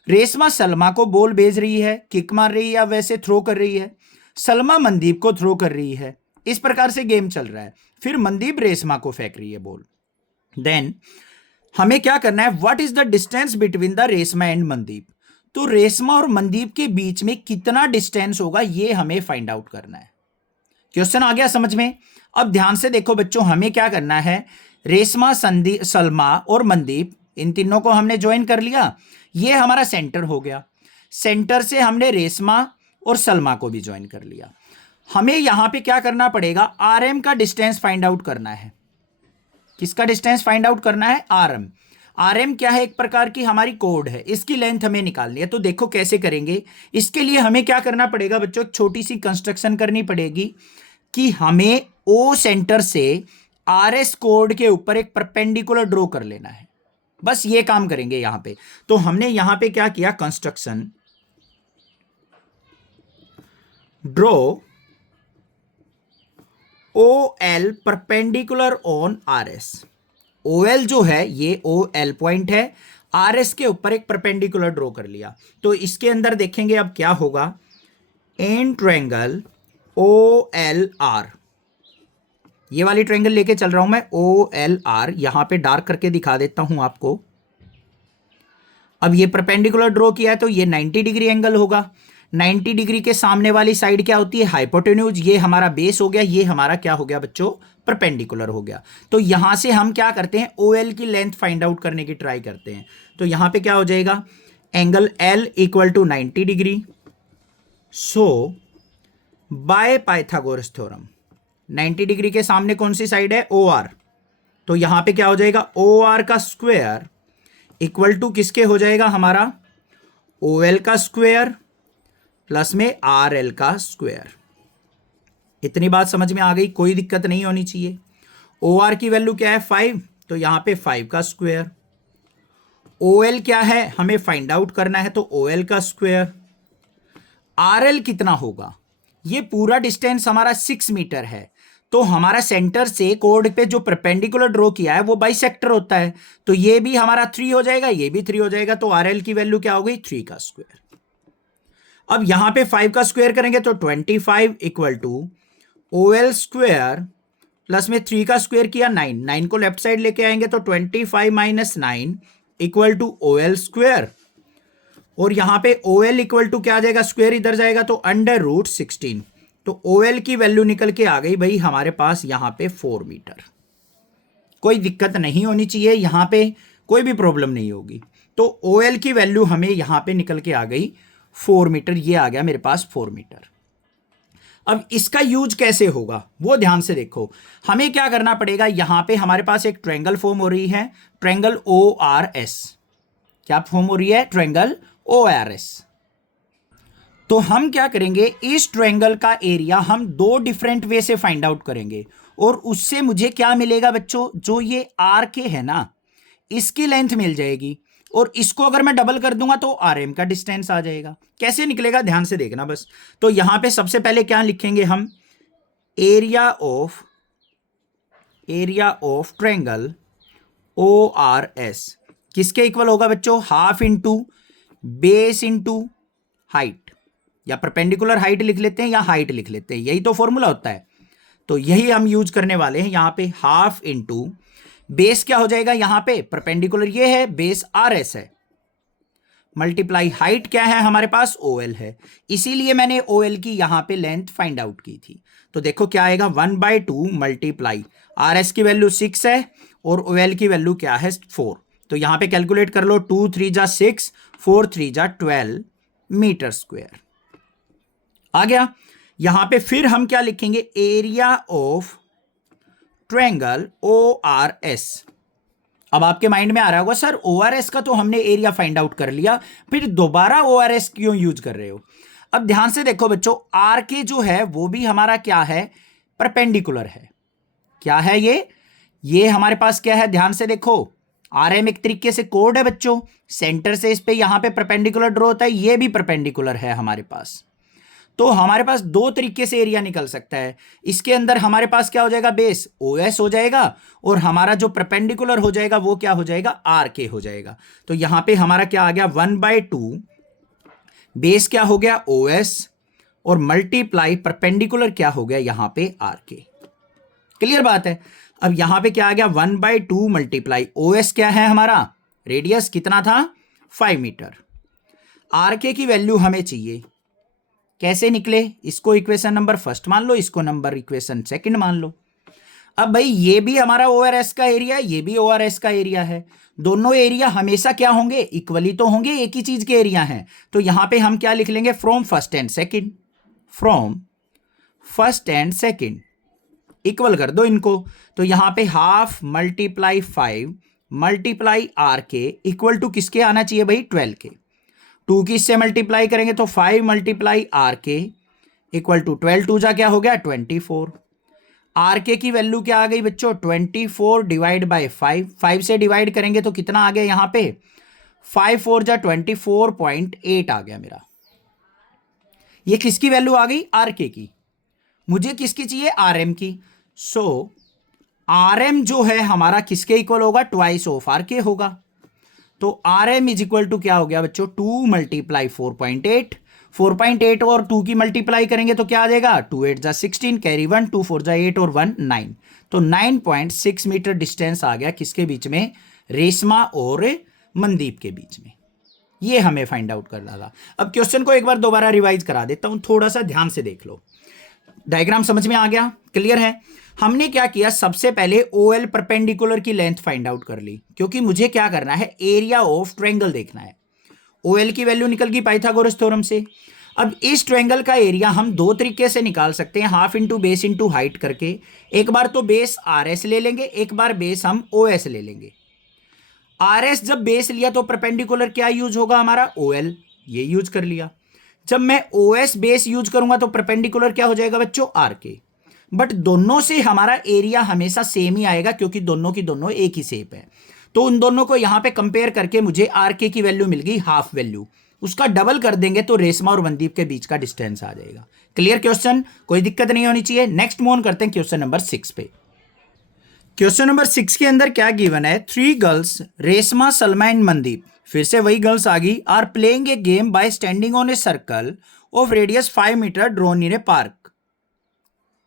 रेशमा सलमा को बॉल भेज रही है, किक मार रही है या वैसे थ्रो कर रही है, सलमा मनदीप को थ्रो कर रही है। इस प्रकार से गेम चल रहा है। फिर मनदीप रेशमा को फेंक रही है बॉल। देन हमें क्या करना है, what is the distance between the Reshma and Mandeep. तो रेशमा और मनदीप के बीच में कितना डिस्टेंस होगा ये हमें फाइंड आउट करना है। क्वेश्चन आ गया समझ में। अब ध्यान से देखो बच्चों, हमें क्या करना है, रेशमा, सलमा और मनदीप, इन तीनों को हमने ज्वाइन कर लिया। ये हमारा सेंटर हो गया। सेंटर से हमने रेशमा और सलमा को भी ज्वाइन कर लिया। हमें यहां पे क्या करना पड़ेगा, RM का डिस्टेंस फाइंड आउट करना है। किसका डिस्टेंस फाइंड आउट करना है, RM। RM क्या है, एक प्रकार की हमारी कोड है, इसकी लेंथ हमें निकालनी है। तो देखो कैसे करेंगे। इसके लिए हमें क्या करना पड़ेगा बच्चों, एक छोटी सी कंस्ट्रक्शन करनी पड़ेगी कि हमें O सेंटर से RS कोड के ऊपर एक परपेंडिकुलर ड्रॉ कर लेना है। बस ये काम करेंगे यहां पे। तो हमने यहां पे क्या किया, construction draw OL perpendicular on RS। OL जो है ये OL पॉइंट है, RS के ऊपर एक परपेंडिकुलर ड्रॉ कर लिया। तो इसके अंदर देखेंगे अब क्या होगा, एन ट्रायंगल OLR, ये वाली ट्रायंगल लेके चल रहा हूं मैं, OLR यहां पे डार्क करके दिखा देता हूं आपको। अब ये परपेंडिकुलर ड्रॉ किया है तो ये 90 डिग्री एंगल होगा। 90 डिग्री के सामने वाली साइड क्या होती है, हाइपोटेन्यूज। ये हमारा बेस हो गया, ये हमारा क्या हो गया बच्चों, परपेंडिकुलर हो गया। तो यहां से हम क्या करते हैं, OL की लेंथ फाइंड आउट करने की ट्राई करते हैं। तो यहां पे क्या हो जाएगा, angle L equal to 90 degree. So by Pythagoras theorem 90 degree के सामने कौन सी साइड है, OR। तो यहां पे क्या हो जाएगा, OR का स्क्वायर इक्वल टू किसके हो जाएगा, हमारा OL का स्क्वायर प्लस में RL का स्क्वायर। इतनी बात समझ में आ गई, कोई दिक्कत नहीं होनी चाहिए। OR की वैल्यू क्या है 5, तो यहां पे 5 का स्क्वायर। OL क्या है, हमें फाइंड आउट करना है, तो OL का स्क्वायर। RL कितना होगा, ये पूरा डिस्टेंस हमारा 6 मीटर है। तो हमारा सेंटर से कोड पे जो परपेंडिकुलर ड्रॉ किया है वो बाइसेक्टर होता है, तो ये भी हमारा 3 हो जाएगा, ये भी 3 हो जाएगा। तो RL की वैल्यू क्या हो गई, 3 का स्क्वायर। अब यहां पे 5 का स्क्वायर करेंगे तो 25 equal to OL square plus में 3 का स्क्वायर किया 9, 9 को लेफ्ट साइड लेके आएंगे तो 25 minus 9 equal to OL square. और यहां पे OL इक्वल टू क्या आ जाएगा, स्क्वायर इधर जाएगा तो √16। तो OL की वैल्यू निकल के आ गई भाई हमारे पास यहां पे 4 मीटर। कोई दिक्कत नहीं होनी चाहिए, यहां पे कोई भी प्रॉब्लम नहीं होगी। तो OL की वैल्यू हमें यहां पे निकल के आ गई 4 मीटर, ये आ गया मेरे पास 4 मीटर। अब इसका यूज कैसे होगा वो ध्यान से देखो। हमें क्या करना पड़ेगा, यहां पे हमारे पास एक ट्रायंगल फॉर्म हो रही है, ट्रायंगल ORS। क्या फॉर्म हो रही है, ट्रायंगल ORS। तो हम क्या करेंगे, इस ट्रायंगल का एरिया हम 2 डिफरेंट वे से फाइंड आउट करेंगे, और उससे मुझे क्या मिलेगा बच्चों, जो ये RK है ना, इसकी लेंथ मिल जाएगी, और इसको अगर मैं डबल कर दूंगा तो RM का डिस्टेंस आ जाएगा। कैसे निकलेगा ध्यान से देखना बस। तो यहां पे सबसे पहले क्या लिखेंगे हम, एरिया ऑफ ट्रायंगल ORS किसके इक्वल होगा बच्चों, half into base into height, या परपेंडिकुलर हाइट लिख लेते हैं या हाइट लिख लेते हैं, यही तो फॉर्मूला होता है। तो यही हम यूज करने वाले हैं यहां पे, हाफ इंटू बेस क्या हो जाएगा, यहां पे परपेंडिकुलर ये है, बेस RS है, मल्टीप्लाई हाइट क्या है हमारे पास, OL है। इसीलिए मैंने OL की यहां पे लेंथ फाइंड आउट की थी। तो देखो क्या आएगा, 1/2 मल्टीप्लाई RS की वैल्यू 6 है और OL की वैल्यू क्या है 4। तो यहां पे कैलकुलेट कर लो, 2 3 जा 6, 4 3 जा 12 मीटर स्क्वायर आ गया। यहां पे फिर हम क्या लिखेंगे, एरिया ऑफ ट्रायंगल ORS। अब आपके माइंड में आ रहा होगा सर ORS का तो हमने एरिया फाइंड आउट कर लिया, फिर दोबारा ORS क्यों यूज कर रहे हो। अब ध्यान से देखो बच्चों, RK जो है वो भी हमारा क्या है, परपेंडिकुलर है। क्या है ये हमारे पास क्या है, ध्यान से देखो, RM एक तरीके से कोड है बच्चों, सेंटर से इस पे यहां पे परपेंडिकुलर ड्रॉ होता है, ये भी परपेंडिकुलर है हमारे पास। तो हमारे पास 2 तरीके से एरिया निकल सकता है। इसके अंदर हमारे पास क्या हो जाएगा, बेस OS हो जाएगा, और हमारा जो परपेंडिकुलर हो जाएगा वो क्या हो जाएगा, RK हो जाएगा। तो यहां पे हमारा क्या आ गया, 1/2 बेस क्या हो गया OS, और मल्टीप्लाई परपेंडिकुलर क्या हो गया यहां पे RK। क्लियर बात है। अब यहां पे क्या आ गया, 1/2 मल्टीप्लाई OS क्या है हमारा, रेडियस कितना था 5 मीटर। RK की वैल्यू हमें चाहिए, कैसे निकले, इसको इक्वेशन नंबर फर्स्ट मान लो, इसको नंबर इक्वेशन सेकंड मान लो। अब भाई ये भी हमारा ORS का एरिया है, ये भी ORS का एरिया है, दोनों एरिया हमेशा क्या होंगे, इक्वली तो होंगे, एक ही चीज के एरिया हैं। तो यहां पे हम क्या लिख लेंगे, from first and second equal कर दो इनको। तो यहां पे half multiply 5 multiply RK equal to किसके आना चाहिए भाई, 12 के। 2 की इससे मल्टीप्लाई करेंगे तो 5 मल्टीप्लाई RK इक्वल टू 12, 2 जा क्या हो गया 24। RK की वैल्यू क्या आ गई बच्चों, 24 डिवाइड बाई 5 से डिवाइड करेंगे तो कितना आ गया यहां पे, 5 4 जा 24.8 आ गया मेरा। ये किसकी वैल्यू आ गई, RK की। मुझे किसकी चाहिए, RM की। सो RM जो है हमारा किसके इक्वल होगा, ट्वाइस ऑफ RK होगा। तो RM इज इक्वल टू क्या हो गया बच्चों, 2 मल्टीप्लाई 4.8 और 2 की मल्टीप्लाई करेंगे तो क्या आ जाएगा, 2 8 जा 16, कैरी 1, 2 4 जा 8 और 1 9। तो 9.6 मीटर डिस्टेंस आ गया किसके बीच में, रेशमा और मनदीप के बीच में। ये हमें फाइंड आउट करना था। अब क्वेश्चन को एक बार दोबारा रिवाइज करा देता हूं, थोड़ा सा ध्यान से देख लो। डायग्राम समझ में आ गया, क्लियर है? हमने क्या किया, सबसे पहले OL परपेंडिकुलर की लेंथ फाइंड आउट कर ली, क्योंकि मुझे क्या करना है, एरिया ऑफ ट्रायंगल देखना है। OL की वैल्यू निकल गई पाइथागोरस थ्योरम से। अब इस ट्रायंगल का एरिया हम दो तरीके से निकाल सकते हैं, half into base into height करके। एक बार तो बेस RS ले लेंगे, एक बार बेस हम OS ले लेंगे। RS जब बेस लिया तो परपेंडिकुलर क्या यूज होगा हमारा, OL, ये यूज कर लिया। जब मैं OS बेस यूज करूंगा तो परपेंडिकुलर क्या हो जाएगा बच्चों, RK। बट दोनों से हमारा एरिया हमेशा सेम ही आएगा, क्योंकि दोनों की दोनों एक ही शेप है। तो उन दोनों को यहां पे कंपेयर करके मुझे RK की वैल्यू मिल गई हाफ वैल्यू, उसका डबल कर देंगे तो रेशमा और मनदीप के बीच का डिस्टेंस आ जाएगा। क्लियर क्वेश्चन, कोई दिक्कत नहीं होनी चाहिए। नेक्स्ट मूव ऑन करते हैं क्वेश्चन नंबर 6 पे। क्वेश्चन नंबर 6 के अंदर क्या गिवन है, 3 गर्ल्स रेशमा, सलमा एंड मनदीप, फिर से वही गर्ल्स आ गई, are playing a game by standing on a circle of radius 5 metre drawn in a park.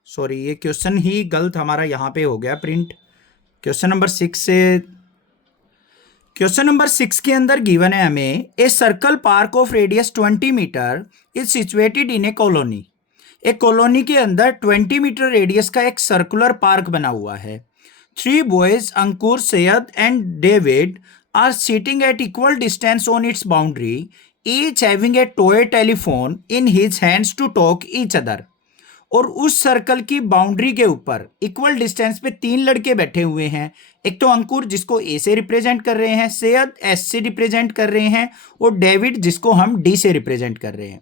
Sorry, ये क्वेश्चन ही गलत हमारा यहां पे हो गया प्रिंट। क्वेश्चन नंबर 6 से, क्वेश्चन नंबर 6 के अंदर गिवन है हमें, a circle park of radius 20 metre is situated in a colony. एक कॉलोनी के अंदर 20 मीटर रेडियस का एक सर्कुलर पार्क बना हुआ है। 3 boys, Ankur, Syed and David, are sitting at equal distance on its boundary, each having a toy telephone in his hands to talk each other. और उस सर्कल की बाउंड्री के ऊपर इक्वल डिस्टेंस पे 3 लड़के बैठे हुए हैं। एक तो अंकुर जिसको A से रिप्रेजेंट कर रहे हैं, सैयद S से रिप्रेजेंट कर रहे हैं, और डेविड जिसको हम D से रिप्रेजेंट कर रहे हैं।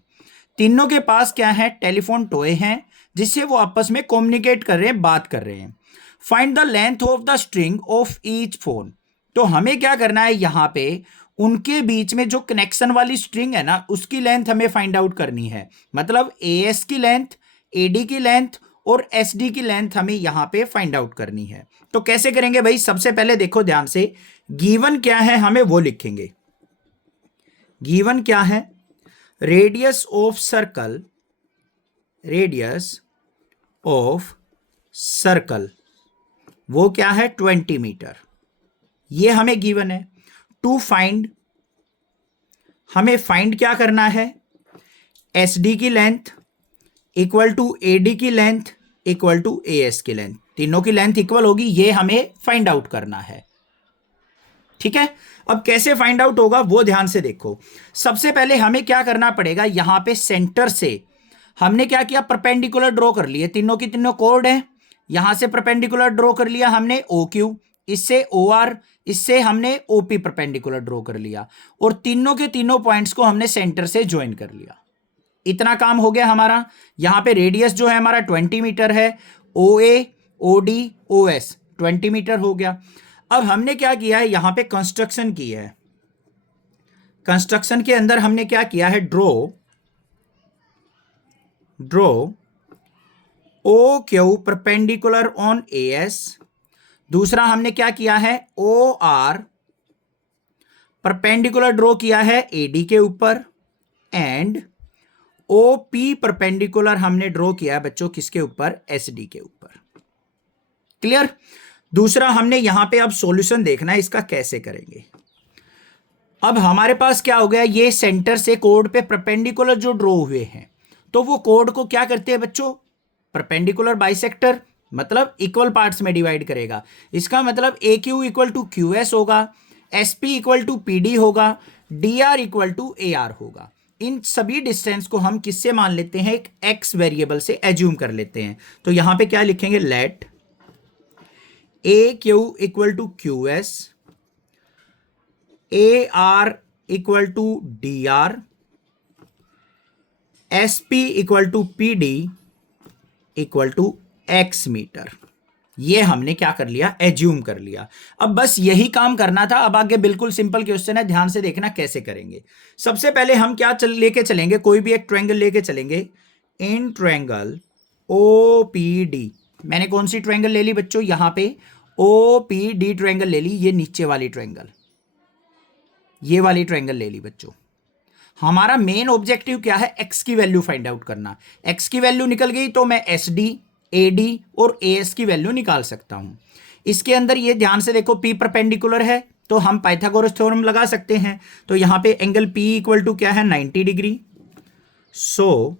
तीनों के पास क्या है, टेलीफोन टॉय हैं, जिससे वो आपस में कम्युनिकेट कर रहे हैं, बात कर रहे हैं। Find the length of the string of each phone. तो हमें क्या करना है, यहां पे उनके बीच में जो कनेक्शन वाली स्ट्रिंग है ना, उसकी लेंथ हमें फाइंड आउट करनी है। मतलब AS की लेंथ, AD की लेंथ और SD की लेंथ हमें यहां पे फाइंड आउट करनी है। तो कैसे करेंगे भाई, सबसे पहले देखो ध्यान से, गिवन क्या है हमें वो लिखेंगे। गिवन क्या है, radius of circle, radius of circle वो क्या है, 20 मीटर, ये हमें गिवन है। टू फाइंड, हमें फाइंड क्या करना है, SD की लेंथ इक्वल टू AD की लेंथ इक्वल टू AS की लेंथ, तीनों की लेंथ इक्वल होगी, ये हमें फाइंड आउट करना है। ठीक है, अब कैसे फाइंड आउट होगा वो ध्यान से देखो। सबसे पहले हमें क्या करना पड़ेगा, यहां पे सेंटर से हमने क्या किया, परपेंडिकुलर ड्रॉ कर लिए, तीनों की तीनों कोड है, यहां से परपेंडिकुलर ड्रॉ कर लिया हमने OQ, इससे OR, इससे हमने OP परपेंडिकुलर ड्रॉ कर लिया, और तीनों के तीनों पॉइंट्स को हमने सेंटर से ज्वाइन कर लिया। इतना काम हो गया हमारा। यहां पे रेडियस जो है हमारा 20 मीटर है, OA, OD, OS 20 मीटर हो गया। अब हमने क्या किया है, यहां पे कंस्ट्रक्शन की है। कंस्ट्रक्शन के अंदर हमने क्या किया है, draw OQ perpendicular on AS। दूसरा हमने क्या किया है, OR परपेंडिकुलर ड्रॉ किया है AD के ऊपर, एंड OP परपेंडिकुलर हमने ड्रॉ किया है बच्चों किसके ऊपर, SD के ऊपर। क्लियर। दूसरा हमने यहां पे अब सॉल्यूशन देखना है, इसका कैसे करेंगे। अब हमारे पास क्या हो गया, ये सेंटर से कोड पे परपेंडिकुलर जो ड्रॉ हुए हैं, तो वो कोड को क्या करते हैं बच्चों, परपेंडिकुलर बाइसेक्टर, मतलब इक्वल पार्ट्स में डिवाइड करेगा। इसका मतलब AQ इक्वल टू QS होगा, SP इक्वल टू PD होगा, DR इक्वल टू AR होगा। इन सभी डिस्टेंस को हम किससे मान लेते हैं, एक X वेरिएबल से एज्यूम कर लेते हैं। तो यहां पे क्या लिखेंगे, let AQ equal to QS, AR equal to DR, SP equal to PD equal to X metre. ये हमने क्या कर लिया, एज्यूम कर लिया। अब बस यही काम करना था। अब आगे बिल्कुल सिंपल क्वेश्चन है, ध्यान से देखना कैसे करेंगे। सबसे पहले हम क्या लेके चलेंगे, कोई भी एक ट्रायंगल लेके चलेंगे। इन ट्रायंगल OPD, मैंने कौन सी ट्रायंगल ले ली बच्चों, यहां पे OPD ट्रायंगल ले ली, ये नीचे वाली ट्रायंगल, ये वाली ट्रायंगल ले ली बच्चों। हमारा मेन ऑब्जेक्टिव क्या है, X की वैल्यू फाइंड आउट करना। X की वैल्यू निकल गई तो मैं SD, AD और AS की वैल्यू निकाल सकता हूं। इसके अंदर ये ध्यान से देखो, P परपेंडिकुलर है, तो हम पाइथागोरस थ्योरम लगा सकते हैं। तो यहाँ पे एंगल P इक्वल टू क्या है 90 degree. So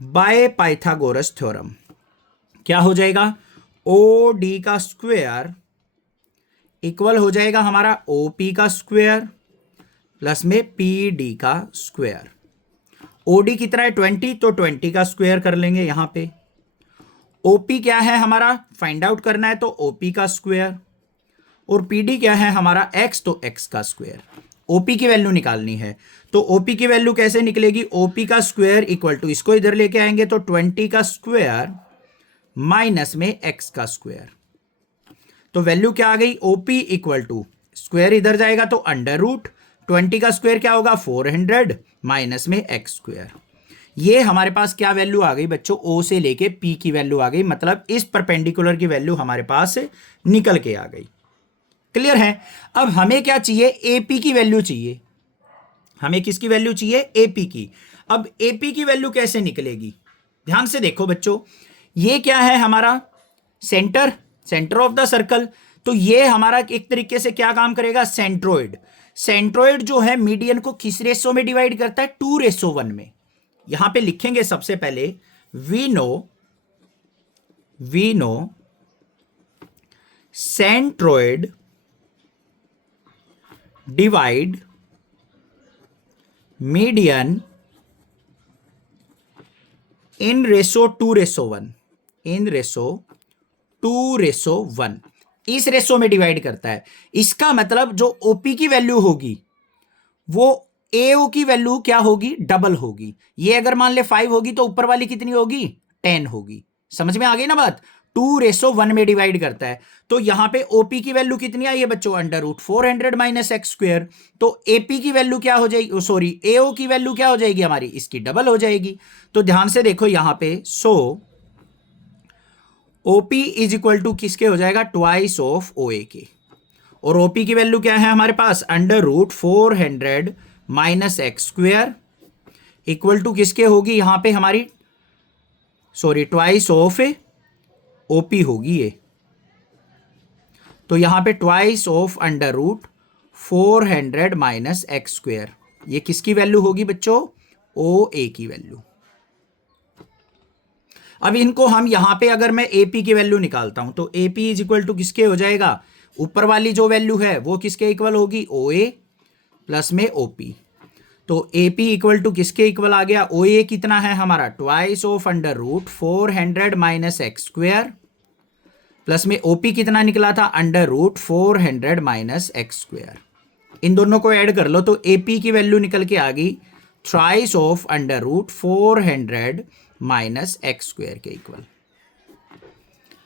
by Pythagoras theorem क्या हो जाएगा, ओ डी का स्क्वायर इक्वल हो जाएगा हमारा ओ पी का स्क्वायर प्लस में पी डी का स्क्वायर। ओ डी कितना है 20, तो 20 का स्क्वायर कर लेंगे यहां पे। ओपी क्या है हमारा फाइंड आउट करना है, तो ओपी का स्क्वायर, और पीडी क्या है हमारा एक्स, तो एक्स का स्क्वायर। ओपी की वैल्यू निकालनी है, तो ओपी की वैल्यू कैसे निकलेगी, ओपी का स्क्वायर इक्वल टू, इसको इधर लेके आएंगे तो 20 का स्क्वायर माइनस में एक्स का स्क्वायर। तो वैल्यू क्या आ गई, ओपी इक्वल टू स्क्वायर इधर जाएगा तो अंडर रूट 20 का स्क्वायर क्या होगा 400 माइनस में एक्स स्क्वायर। ये हमारे पास क्या वैल्यू आ गई बच्चों, ओ से लेके पी की वैल्यू आ गई, मतलब इस परपेंडिकुलर की वैल्यू हमारे पास निकल के आ गई। क्लियर है। अब हमें क्या चाहिए, एपी की वैल्यू चाहिए। हमें किसकी वैल्यू चाहिए, एपी की। अब एपी की वैल्यू कैसे निकलेगी, ध्यान से देखो बच्चों, ये क्या है हमारा सेंटर ऑफ द सर्कल। तो ये हमारा एक तरीके से क्या काम करेगा, सेंट्रोइड। सेंट्रोइड जो है मीडियन को किस रेशो में डिवाइड करता है, 2:1 में। यहां पे लिखेंगे सबसे पहले we know centroid divide median in ratio 2:1, in ratio 2:1, इस रेशो में डिवाइड करता है। इसका मतलब जो ओपी की वैल्यू होगी वो एओ की वैल्यू क्या होगी, डबल होगी। ये अगर मान ले 5 होगी तो ऊपर वाली कितनी होगी, 10 होगी। समझ में आ गई ना बात, 2:1 में डिवाइड करता है। तो यहां पे ओपी की वैल्यू कितनी आई है बच्चों, under root 400 minus x square. तो एपी की वैल्यू क्या हो जाएगी, सॉरी एओ की वैल्यू क्या हो जाएगी हमारी, इसकी डबल हो जाएगी। तो ध्यान से देखो यहां पे, सो ओपी इज इक्वल टू किसके हो जाएगा, ट्वाइस ऑफ ओ ए के। और ओपी की वैल्यू क्या है हमारे पास, under root 400 minus x square equal to किसके होगी यहां पे हमारी, सॉरी ट्वाइस ऑफ ओपी होगी ये। तो यहां पे twice of under root 400 minus x square, ये किसकी वैल्यू होगी बच्चों, ओ ए की वैल्यू। अब इनको हम यहां पे अगर मैं एपी की वैल्यू निकालता हूं तो एपी इज इक्वल टू किसके हो जाएगा, ऊपर वाली जो वैल्यू है वो किसके इक्वल होगी, ओ ए प्लस में ओपी। तो एपी इक्वल टू किसके इक्वल आ गया, ओ ए कितना है हमारा, twice of under root 400 minus x square plus में ओपी कितना निकला था, under root 400 minus x square. इन दोनों को ऐड कर लो तो एपी की वैल्यू निकल के आ गई thrice of under root 400 minus x square के इक्वल।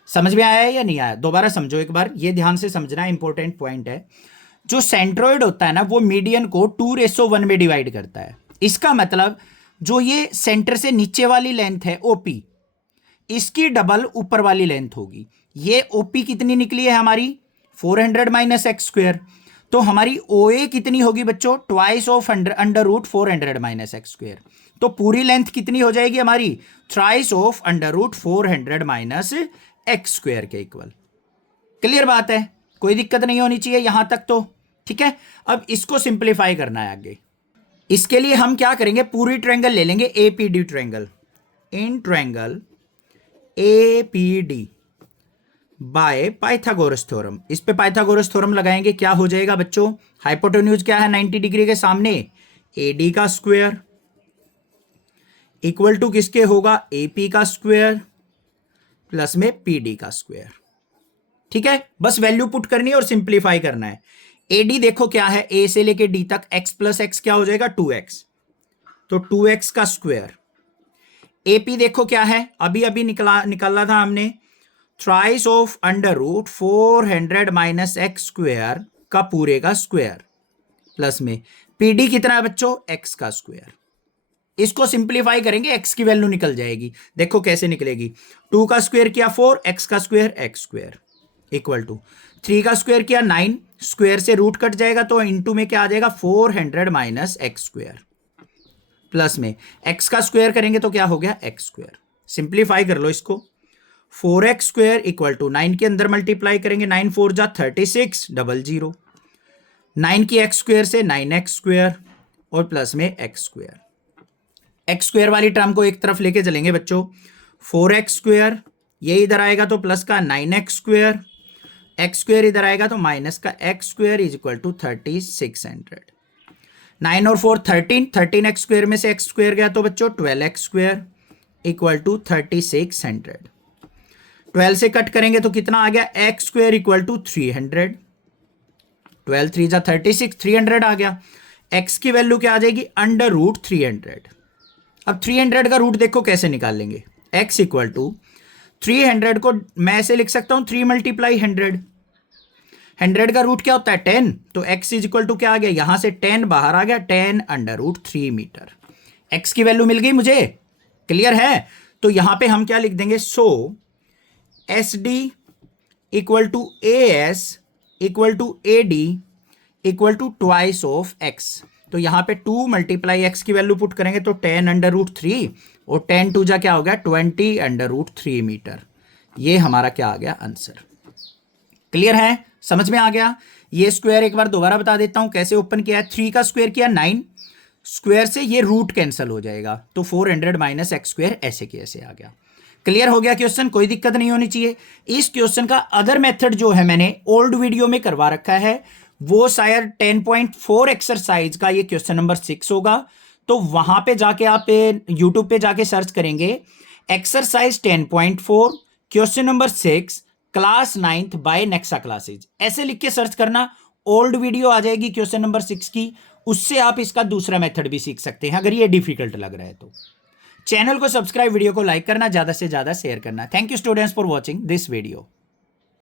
समझ में आया है या नहीं आया, दोबारा समझो एक बार, ये ध्यान से समझना, इंपॉर्टेंट पॉइंट है। जो सेंट्रोइड होता है ना वो मीडियन को 2:1 में डिवाइड करता है। इसका मतलब जो ये सेंटर से नीचे वाली लेंथ है ओपी, इसकी डबल ऊपर वाली लेंथ होगी। ये ओपी कितनी निकली है हमारी, 400 माइनस एक्स स्क्वायर। तो हमारी ओ ए कितनी होगी बच्चों, twice of under root 400 minus x square. तो पूरी लेंथ कितनी हो जाएगी हमारी, thrice of under root 400 minus x square के इक्वल। क्लियर बात है, कोई दिक्कत नहीं होनी चाहिए यहां तक तो, ठीक है। अब इसको सिंप्लीफाई करना है आगे। इसके लिए हम क्या करेंगे, पूरी ट्रायंगल ले लेंगे, APD triangle, in triangle APD bye Pythagoras theorem. इस पे पाइथागोरस थ्योरम लगाएंगे, क्या हो जाएगा बच्चों, हाइपोटेन्यूज क्या है 90 डिग्री के सामने, एडी का स्क्वायर इक्वल टू किसके होगा, एपी का स्क्वायर प्लस में पीडी का स्क्वायर। ठीक है, बस वैल्यू पुट करनी है और सिंप्लीफाई करना है। एडी देखो क्या है, ए से लेके डी तक एक्स प्लस एक्स क्या हो जाएगा 2x, तो 2x का स्क्वायर। एपी देखो क्या है, अभी अभी निकाला था हमने, thrice of under root 400 minus x square का पूरे का स्क्वायर प्लस में पीडी कितना है बच्चों, एक्स का स्क्वायर। इसको सिंप्लीफाई करेंगे, एक्स की वैल्यू निकल जाएगी। देखो कैसे निकलेगी, 2 का स्क्वायर किया 4, एक्स का square x square equal to 3 का स्क्वायर किया 9, स्क्वायर से रूट कट जाएगा तो इनटू में क्या आ जाएगा 400 माइनस एक्स स्क्वायर प्लस में एक्स का स्क्वायर करेंगे तो क्या हो गया एक्स स्क्वायर। सिंप्लीफाई कर लो इसको, 4x स्क्वायर इक्वल टू 9 के अंदर मल्टीप्लाई करेंगे, 9 4 जा 36 00 9 की एक्स स्क्वेयर से 9x स्क्वेयर और प्लस में एक्स स्क्वेयर। एक्स स्क्वेयर वाली टर्म को एक तरफ लेके चलेंगे बच्चों, 4x स्क्वेयर ये इधर आएगा तो प्लस का 9x स्क्वेयर, एक्स स्क्वेयर इधर आएगा तो माइनस का x square is equal to 3600। 9 और 4 13, 13x स्क्वेयर में से एक्स स्क्वेयर गया तो बच्चों 12x स्क्वेयर इक्वल टू 3600। 12 से कट करेंगे तो कितना आ गया, एक्स स्क्वेयर इक्वल टू 300। 12 3 जा 36, 300 आ गया। एक्स की वैल्यू क्या आ जाएगी, अंडर रूट 300। अब 300 का रूट देखो कैसे निकाल लेंगे, x इक्वल टू 300 को मैं ऐसे लिख सकता हूं 3 मल्टीप्लाई 100। 100 का रूट क्या होता है 10, तो x इज इक्वल टू क्या आ गया, यहां से 10 बाहर आ गया, 10 अंडर रूट 3 मीटर। x की वैल्यू मिल गई मुझे, क्लियर है। तो यहां पे हम क्या लिख देंगे, so S D equal to A S equal to A D equal to twice of x. तो यहां पे 2 मल्टीप्लाई एक्स की वैल्यू पुट करेंगे तो 10 अंडर रूट 3 और 10 2 जा क्या हो गया 20 अंडर रूट 3 मीटर। ये हमारा क्या आ गया आंसर। क्लियर है, समझ में आ गया। ये स्क्वायर एक बार दोबारा बता देता हूं कैसे ओपन किया है। 3 का स्क्वायर किया 9, स्क्वायर से ये रूट कैंसिल हो जाएगा तो 400 माइनस एक्स स्क्वायर ऐसे के ऐसे आ गया। क्लियर हो गया क्वेश्चन, कोई दिक्कत नहीं होनी चाहिए। इस क्वेश्चन का अदर मेथड जो है मैंने ओल्ड वीडियो में करवा रखा है, वो शायद 10.4 एक्सरसाइज का ये क्वेश्चन नंबर 6 होगा। तो वहां पे जाके आप यूट्यूब पे जाके सर्च करेंगे exercise 10.4 question number 6 class 9th by Nexa classes, ऐसे लिख के सर्च करना, ओल्ड वीडियो आ जाएगी क्वेश्चन नंबर 6 की। उससे आप इसका दूसरा मेथड भी सीख सकते हैं अगर ये डिफिकल्ट लग रहा है तो। चैनल को सब्सक्राइब, वीडियो को लाइक करना, ज्यादा से ज्यादा शेयर करना। Thank you students for watching this video.